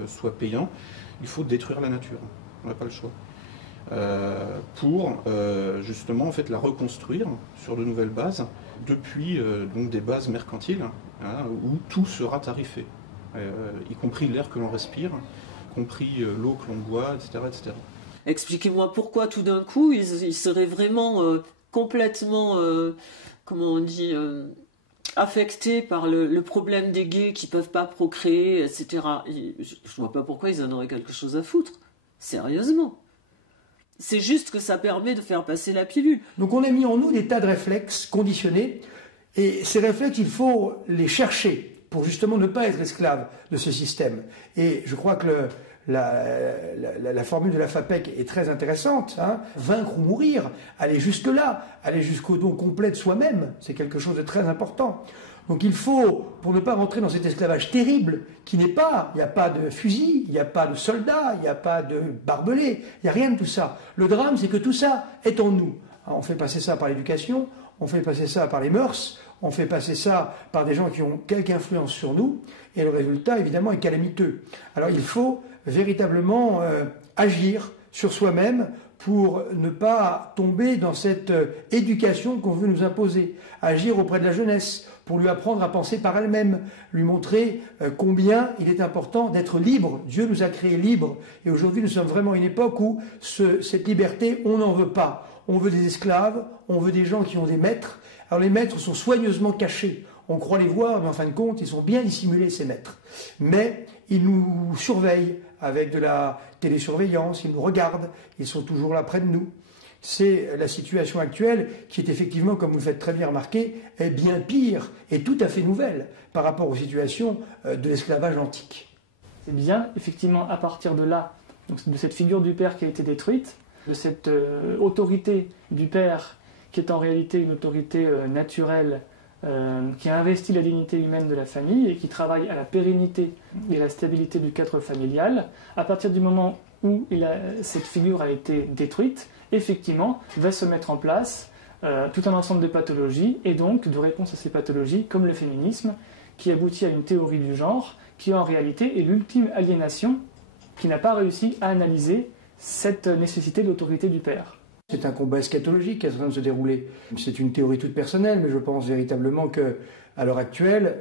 soit payant, il faut détruire la nature. On n'a pas le choix. Pour justement en fait la reconstruire sur de nouvelles bases, depuis donc des bases mercantiles, où tout sera tarifé, y compris l'air que l'on respire, y compris l'eau que l'on boit, etc., etc. Expliquez-moi pourquoi tout d'un coup ils seraient vraiment complètement, affectés par le problème des gays qui peuvent pas procréer, etc. Je vois pas pourquoi ils en auraient quelque chose à foutre. Sérieusement. C'est juste que ça permet de faire passer la pilule. Donc on a mis en nous des tas de réflexes conditionnés, et ces réflexes, il faut les chercher pour justement ne pas être esclave de ce système. Et je crois que la formule de la FAPEC est très intéressante, vaincre ou mourir, aller jusque-là, aller jusqu'au don complet de soi-même, c'est quelque chose de très important. Donc il faut, pour ne pas rentrer dans cet esclavage terrible, il n'y a pas de fusil, il n'y a pas de soldats, il n'y a pas de barbelés, il n'y a rien de tout ça. Le drame, c'est que tout ça est en nous. On fait passer ça par l'éducation, on fait passer ça par les mœurs, on fait passer ça par des gens qui ont quelque influence sur nous, et le résultat, évidemment, est calamiteux. Alors il faut véritablement agir sur soi-même pour ne pas tomber dans cette éducation qu'on veut nous imposer, agir auprès de la jeunesse, pour lui apprendre à penser par elle-même, lui montrer combien il est important d'être libre. Dieu nous a créés libres, et aujourd'hui nous sommes vraiment à une époque où cette liberté, on n'en veut pas. On veut des esclaves, on veut des gens qui ont des maîtres. Alors les maîtres sont soigneusement cachés. On croit les voir, mais en fin de compte, ils sont bien dissimulés, ces maîtres. Mais ils nous surveillent avec de la télésurveillance, ils nous regardent, ils sont toujours là près de nous. C'est la situation actuelle qui est effectivement, comme vous le faites très bien remarquer, est bien pire et tout à fait nouvelle par rapport aux situations de l'esclavage antique. C'est bien, effectivement, à partir de là, donc de cette figure du père qui a été détruite, de cette autorité du père qui est en réalité une autorité naturelle, qui a investi la dignité humaine de la famille et qui travaille à la pérennité et la stabilité du cadre familial, à partir du moment où cette figure a été détruite, effectivement, va se mettre en place tout un ensemble de pathologies et donc de réponses à ces pathologies, comme le féminisme, qui aboutit à une théorie du genre, qui en réalité est l'ultime aliénation, qui n'a pas réussi à analyser cette nécessité de l'autorité du père. C'est un combat eschatologique qui est en train de se dérouler. C'est une théorie toute personnelle, mais je pense véritablement qu'à l'heure actuelle,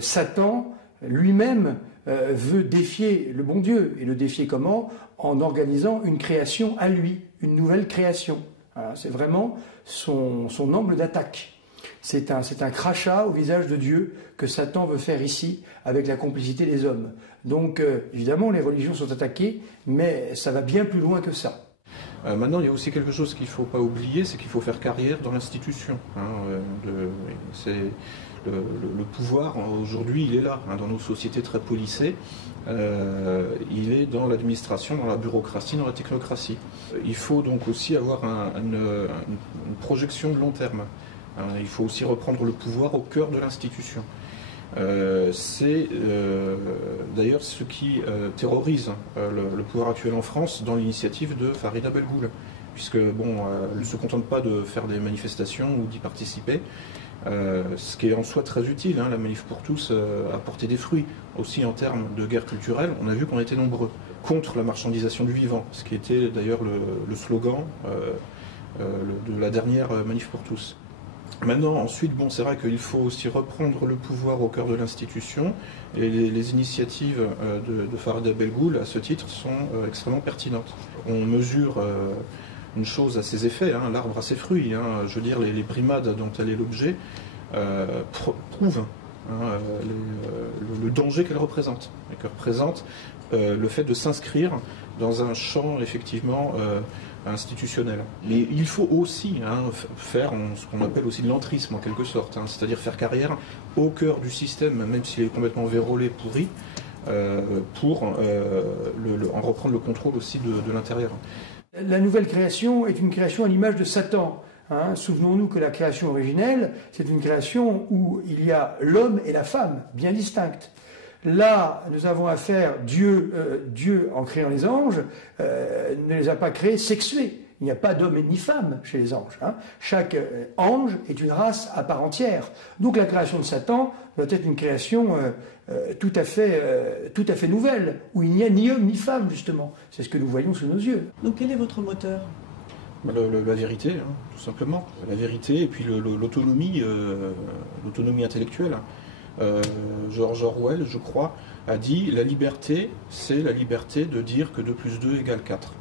Satan lui-même veut défier le bon Dieu. Et le défier comment? En organisant une création à lui, une nouvelle création. Voilà, c'est vraiment son angle d'attaque. C'est un crachat au visage de Dieu que Satan veut faire ici avec la complicité des hommes. Donc évidemment les religions sont attaquées, mais ça va bien plus loin que ça. Maintenant, il y a aussi quelque chose qu'il ne faut pas oublier, c'est qu'il faut faire carrière dans l'institution. Le pouvoir, aujourd'hui, il est là, dans nos sociétés très policées. Il est dans l'administration, dans la bureaucratie, dans la technocratie. Il faut donc aussi avoir une projection de long terme. Il faut aussi reprendre le pouvoir au cœur de l'institution. C'est d'ailleurs ce qui terrorise le pouvoir actuel en France dans l'initiative de Farida Belgoul, puisque elle ne se contente pas de faire des manifestations ou d'y participer, ce qui est en soi très utile. La Manif pour tous a porté des fruits, aussi en termes de guerre culturelle. On a vu qu'on était nombreux contre la marchandisation du vivant, ce qui était d'ailleurs le slogan de la dernière Manif pour tous. Maintenant, ensuite, c'est vrai qu'il faut aussi reprendre le pouvoir au cœur de l'institution, et les initiatives de Farida Belgoul, à ce titre, sont extrêmement pertinentes. On mesure une chose à ses effets, l'arbre à ses fruits. Je veux dire, les brimades dont elle est l'objet prouvent le danger qu'elle représente, et que représente le fait de s'inscrire dans un champ, effectivement, institutionnel. Mais il faut aussi faire ce qu'on appelle aussi de l'entrisme en quelque sorte, c'est-à-dire faire carrière au cœur du système, même s'il est complètement vérolé, pourri, pour en reprendre le contrôle aussi de l'intérieur. La nouvelle création est une création à l'image de Satan. Souvenons-nous que la création originelle, c'est une création où il y a l'homme et la femme, bien distinctes. Là, nous avons affaire, Dieu, en créant les anges, ne les a pas créés sexués. Il n'y a pas d'homme ni femme chez les anges. Chaque ange est une race à part entière. Donc la création de Satan doit être une création tout à fait nouvelle, où il n'y a ni homme ni femme, justement. C'est ce que nous voyons sous nos yeux. Donc quel est votre moteur ? La vérité, tout simplement. La vérité et puis l'autonomie intellectuelle. George Orwell, je crois, a dit « La liberté, c'est la liberté de dire que 2 + 2 = 4 ».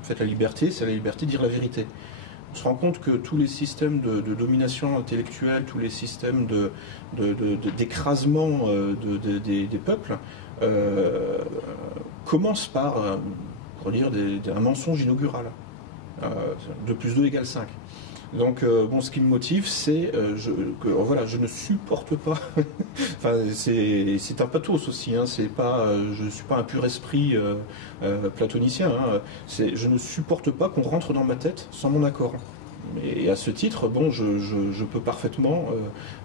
En fait, la liberté, c'est la liberté de dire la vérité. On se rend compte que tous les systèmes de domination intellectuelle, tous les systèmes d'écrasement des peuples commencent par un mensonge inaugural. 2 + 2 = 5. Donc, ce qui me motive, c'est je ne supporte pas. Enfin, c'est un pathos aussi. Je ne suis pas un pur esprit platonicien. Je ne supporte pas qu'on rentre dans ma tête sans mon accord. Et à ce titre, je peux parfaitement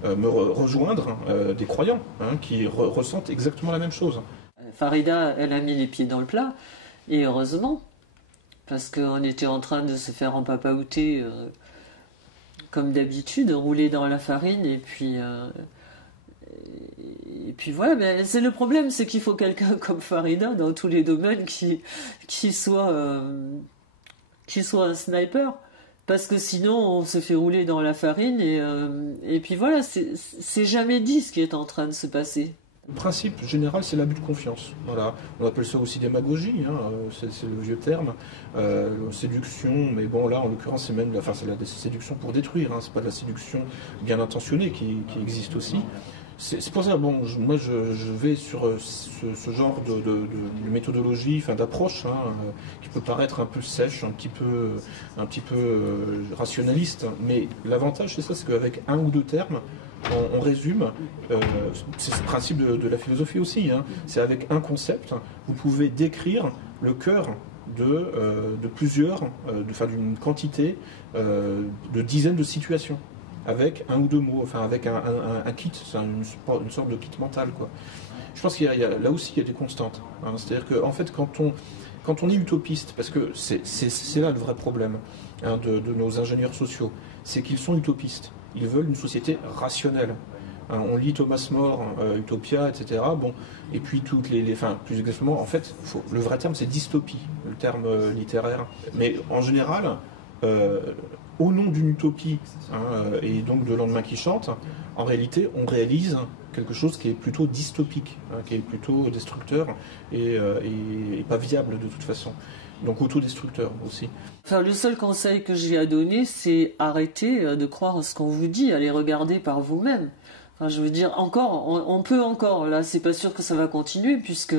me rejoindre des croyants qui ressentent exactement la même chose. Farida, elle a mis les pieds dans le plat, et heureusement, parce qu'on était en train de se faire empapaouter. Comme d'habitude, rouler dans la farine et puis Et puis voilà, mais c'est le problème, c'est qu'il faut quelqu'un comme Farida dans tous les domaines qui soit un sniper. Parce que sinon, on se fait rouler dans la farine et puis voilà, c'est jamais dit ce qui est en train de se passer. Le principe général, c'est l'abus de confiance. Voilà. On appelle ça aussi démagogie, hein, c'est le vieux terme. Séduction, mais bon, là, en l'occurrence, c'est même c'est la séduction pour détruire. Hein, c'est pas de la séduction bien intentionnée qui existe aussi. C'est pour ça, bon, moi, je vais sur ce genre de méthodologie, enfin d'approche, hein, qui peut paraître un peu sèche, un petit peu rationaliste. Mais l'avantage, c'est ça, c'est qu'avec un ou deux termes, on résume, c'est le principe de la philosophie aussi, hein. C'est avec un concept, vous pouvez décrire le cœur de plusieurs, d'une quantité de dizaines de situations, avec un ou deux mots, enfin avec un kit, c'est une sorte de kit mental, quoi. Je pense qu'il y a là aussi il y a des constantes, hein. C'est-à-dire qu'en fait quand on est utopiste, parce que c'est là le vrai problème, hein, de nos ingénieurs sociaux, c'est qu'ils sont utopistes. Ils veulent une société rationnelle. On lit Thomas More, Utopia, etc. Bon, et puis toutes plus exactement, en fait, le vrai terme c'est dystopie, le terme littéraire. Mais en général, au nom d'une utopie, hein, et donc de lendemain qui chante, en réalité, on réalise quelque chose qui est plutôt dystopique, hein, qui est plutôt destructeur et pas viable de toute façon. Donc autodestructeur aussi. Enfin, le seul conseil que j'ai à donner, c'est arrêter de croire ce qu'on vous dit, allez regarder par vous-même. Enfin, je veux dire, encore, on peut encore, là, c'est pas sûr que ça va continuer, puisque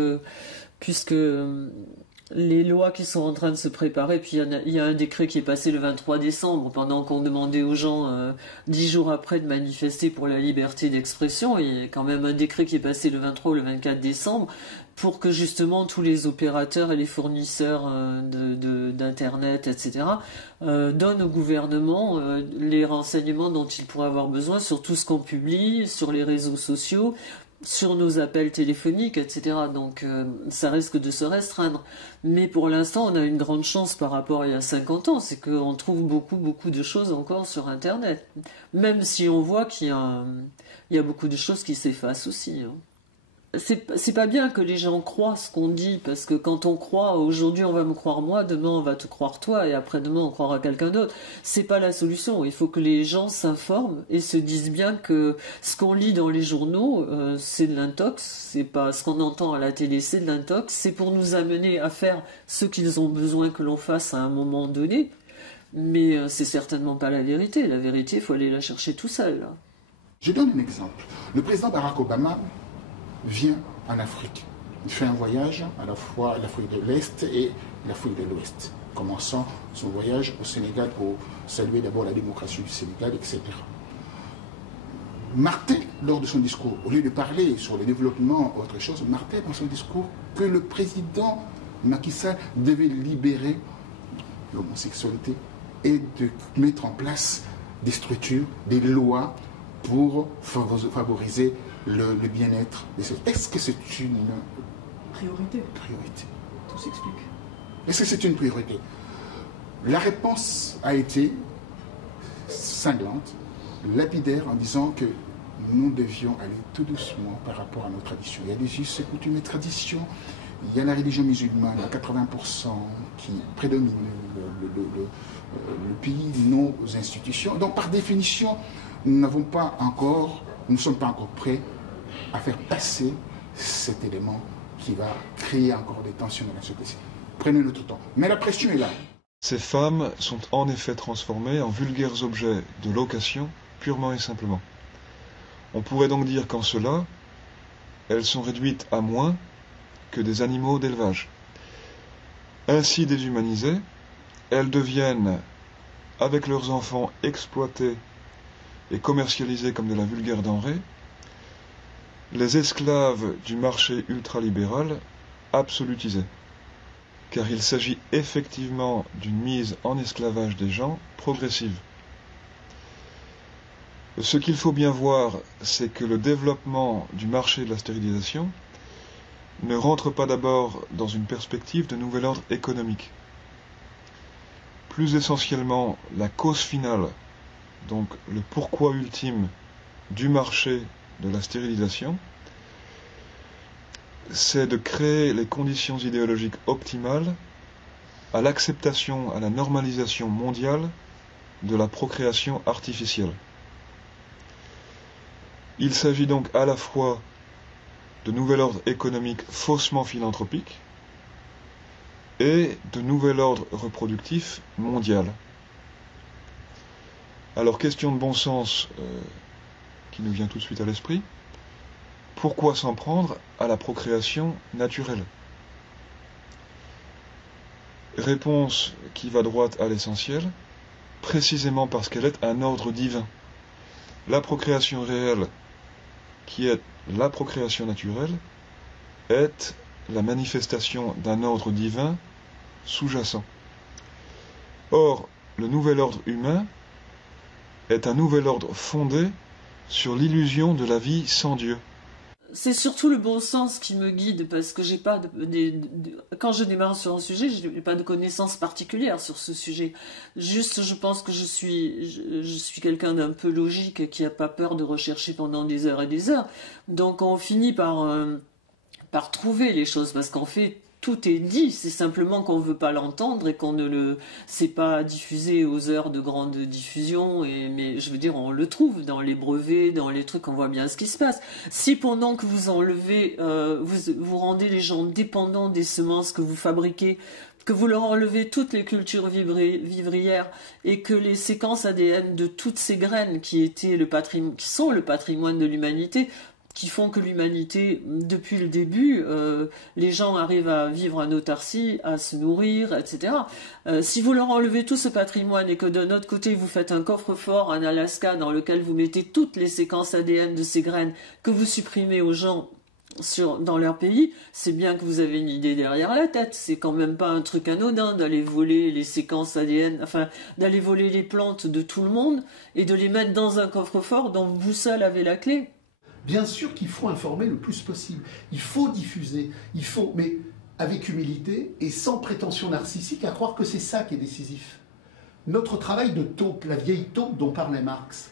les lois qui sont en train de se préparer, puis il y a un décret qui est passé le 23 décembre, pendant qu'on demandait aux gens 10 jours après de manifester pour la liberté d'expression. Il y a quand même un décret qui est passé le 23 ou le 24 décembre, pour que justement tous les opérateurs et les fournisseurs d'internet, etc., donnent au gouvernement les renseignements dont il pourrait avoir besoin sur tout ce qu'on publie, sur les réseaux sociaux, sur nos appels téléphoniques, etc. Donc ça risque de se restreindre. Mais pour l'instant, on a une grande chance par rapport à il y a 50 ans, c'est qu'on trouve beaucoup de choses encore sur Internet. Même si on voit qu'il y a beaucoup de choses qui s'effacent aussi, hein. C'est pas bien que les gens croient ce qu'on dit, parce que quand on croit, aujourd'hui on va me croire moi, demain on va te croire toi, et après-demain on croira quelqu'un d'autre. C'est pas la solution. Il faut que les gens s'informent et se disent bien que ce qu'on lit dans les journaux, c'est de l'intox, c'est pas ce qu'on entend à la télé, c'est de l'intox, c'est pour nous amener à faire ce qu'ils ont besoin que l'on fasse à un moment donné, mais c'est certainement pas la vérité. La vérité, il faut aller la chercher tout seul, là. Je donne un exemple. Le président Barack Obama vient en Afrique. Il fait un voyage à la fois l'Afrique de l'Est et l'Afrique de l'Ouest, commençant son voyage au Sénégal pour saluer d'abord la démocratie du Sénégal, etc. Martel, lors de son discours, au lieu de parler sur le développement, autre chose, Martel dans son discours que le président Macky Sall devait libérer l'homosexualité et de mettre en place des structures, des lois pour favoriser le bien-être des autres. Est-ce que c'est une priorité? Tout s'explique. Est-ce que c'est une priorité? La réponse a été cinglante, lapidaire, en disant que nous devions aller tout doucement par rapport à nos traditions. Il y a des us et coutumes et traditions. Il y a la religion musulmane à 80% qui prédomine le pays, nos institutions. Donc par définition, nous ne sommes pas encore prêts à faire passer cet élément qui va créer encore des tensions dans la société. Prenez notre temps. Mais la pression est là. Ces femmes sont en effet transformées en vulgaires objets de location, purement et simplement. On pourrait donc dire qu'en cela, elles sont réduites à moins que des animaux d'élevage. Ainsi déshumanisées, elles deviennent, avec leurs enfants, exploitées et commercialisées comme de la vulgaire denrée, les esclaves du marché ultralibéral absolutisés. Car il s'agit effectivement d'une mise en esclavage des gens progressive. Ce qu'il faut bien voir, c'est que le développement du marché de la stérilisation ne rentre pas d'abord dans une perspective de nouvel ordre économique. Plus essentiellement, la cause finale, donc le pourquoi ultime du marché de la stérilisation, c'est de créer les conditions idéologiques optimales à l'acceptation, à la normalisation mondiale de la procréation artificielle. Il s'agit donc à la fois de nouvel ordre économique faussement philanthropique et de nouvel ordre reproductif mondial. Alors, question de bon sens qui nous vient tout de suite à l'esprit, pourquoi s'en prendre à la procréation naturelle? Réponse qui va droit à l'essentiel, précisément parce qu'elle est un ordre divin. La procréation réelle, qui est la procréation naturelle, est la manifestation d'un ordre divin sous-jacent. Or, le nouvel ordre humain est un nouvel ordre fondé sur l'illusion de la vie sans Dieu. C'est surtout le bon sens qui me guide, parce que j'ai pas quand je démarre sur un sujet, je n'ai pas de connaissances particulières sur ce sujet. Juste, je pense que je suis quelqu'un d'un peu logique, qui n'a pas peur de rechercher pendant des heures et des heures. Donc on finit par trouver les choses, parce qu'en fait, tout est dit, c'est simplement qu'on ne veut pas l'entendre et qu'on ne le sait pas diffusé aux heures de grande diffusion, mais je veux dire, on le trouve dans les brevets, dans les trucs, on voit bien ce qui se passe. Si pendant que vous enlevez, vous rendez les gens dépendants des semences que vous fabriquez, que vous leur enlevez toutes les cultures vivrières et que les séquences ADN de toutes ces graines qui sont le patrimoine de l'humanité, qui font que l'humanité, depuis le début, les gens arrivent à vivre en autarcie, à se nourrir, etc. Si vous leur enlevez tout ce patrimoine et que d'un autre côté vous faites un coffre-fort en Alaska dans lequel vous mettez toutes les séquences ADN de ces graines que vous supprimez aux gens dans leur pays, c'est bien que vous avez une idée derrière la tête. C'est quand même pas un truc anodin d'aller voler les séquences ADN, enfin d'aller voler les plantes de tout le monde et de les mettre dans un coffre-fort dont vous seul avez la clé. Bien sûr qu'il faut informer le plus possible, il faut diffuser, mais avec humilité et sans prétention narcissique à croire que c'est ça qui est décisif. Notre travail de taupe, la vieille taupe dont parlait Marx,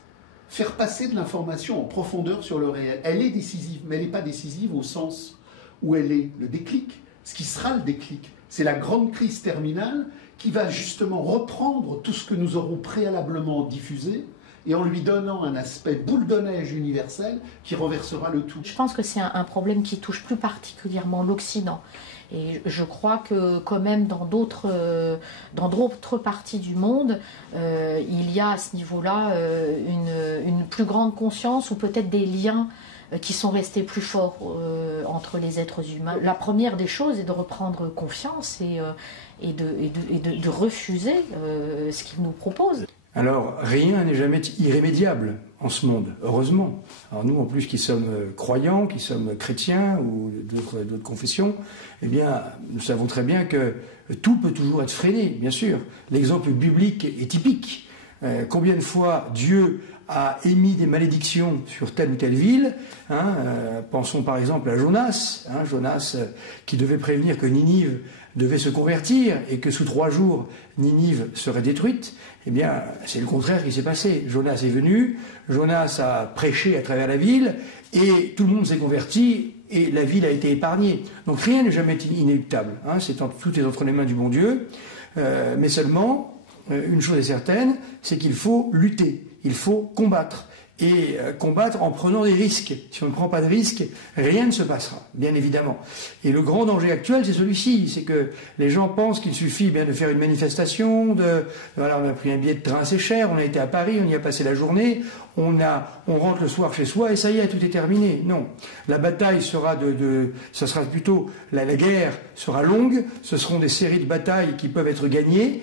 faire passer de l'information en profondeur sur le réel, elle est décisive, mais elle n'est pas décisive au sens où elle est le déclic, ce qui sera le déclic. C'est la grande crise terminale qui va justement reprendre tout ce que nous aurons préalablement diffusé, et en lui donnant un aspect boule de neige universel qui renversera le tout. Je pense que c'est un problème qui touche plus particulièrement l'Occident. Et je crois que quand même dans d'autres parties du monde, il y a à ce niveau-là une plus grande conscience ou peut-être des liens qui sont restés plus forts entre les êtres humains. La première des choses est de reprendre confiance et de refuser ce qu'ils nous proposent. Alors, rien n'est jamais irrémédiable en ce monde, heureusement. Alors nous, en plus, qui sommes croyants, qui sommes chrétiens ou d'autres confessions, eh bien, nous savons très bien que tout peut toujours être freiné, bien sûr. L'exemple biblique est typique. Combien de fois Dieu a émis des malédictions sur telle ou telle ville, pensons par exemple à Jonas, Jonas qui devait prévenir que Ninive devait se convertir et que sous 3 jours, Ninive serait détruite. Eh bien, c'est le contraire qui s'est passé. Jonas est venu, Jonas a prêché à travers la ville, et tout le monde s'est converti, et la ville a été épargnée. Donc rien n'est jamais inéluctable. Tout est entre les mains du bon Dieu. Mais seulement, une chose est certaine, c'est qu'il faut lutter, il faut combattre. Et combattre en prenant des risques. Si on ne prend pas de risques, rien ne se passera, bien évidemment. Et le grand danger actuel, c'est celui-ci, c'est que les gens pensent qu'il suffit bien de faire une manifestation, voilà, on a pris un billet de train assez cher, on a été à Paris, on y a passé la journée, on rentre le soir chez soi et ça y est, tout est terminé. Non, la bataille sera ça sera plutôt la guerre sera longue, ce seront des séries de batailles qui peuvent être gagnées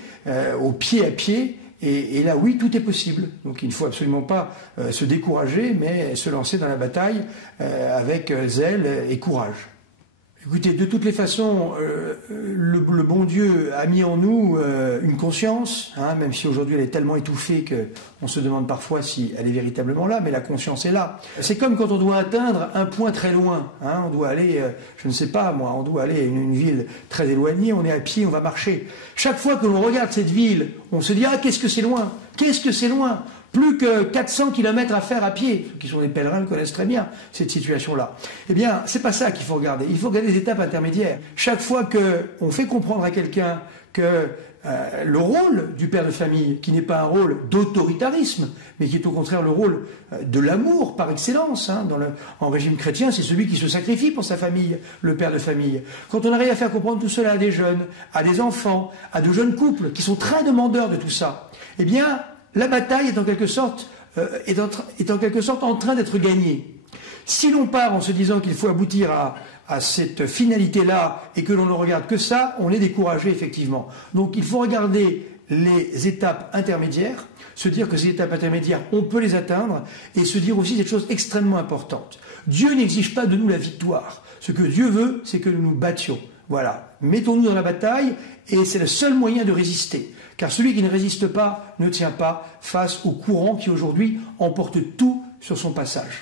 au pied à pied. Et là, oui, tout est possible. Donc il ne faut absolument pas se décourager, mais se lancer dans la bataille avec zèle et courage. Écoutez, de toutes les façons, le bon Dieu a mis en nous une conscience, même si aujourd'hui elle est tellement étouffée qu'on se demande parfois si elle est véritablement là, mais la conscience est là. C'est comme quand on doit atteindre un point très loin. On doit aller, je ne sais pas moi, on doit aller à une ville très éloignée, on est à pied, on va marcher. Chaque fois que l'on regarde cette ville, on se dit « Ah, qu'est-ce que c'est loin ? Qu'est-ce que c'est loin ?» plus que 400 km à faire à pied. Ceux qui sont des pèlerins le connaissent très bien, cette situation-là. Eh bien, c'est pas ça qu'il faut regarder. Il faut regarder les étapes intermédiaires. Chaque fois qu'on fait comprendre à quelqu'un que le rôle du père de famille, qui n'est pas un rôle d'autoritarisme, mais qui est au contraire le rôle de l'amour par excellence, hein, en régime chrétien, c'est celui qui se sacrifie pour sa famille, le père de famille. Quand on arrive à faire comprendre tout cela à des jeunes, à des enfants, à de jeunes couples qui sont très demandeurs de tout ça, eh bien, la bataille est en quelque sorte en train d'être gagnée. Si l'on part en se disant qu'il faut aboutir à cette finalité-là et que l'on ne regarde que ça, on est découragé effectivement. Donc il faut regarder les étapes intermédiaires, se dire que ces étapes intermédiaires, on peut les atteindre, et se dire aussi cette chose extrêmement importante. Dieu n'exige pas de nous la victoire. Ce que Dieu veut, c'est que nous nous battions. Voilà. Mettons-nous dans la bataille, et c'est le seul moyen de résister. Car celui qui ne résiste pas ne tient pas face au courant qui aujourd'hui emporte tout sur son passage.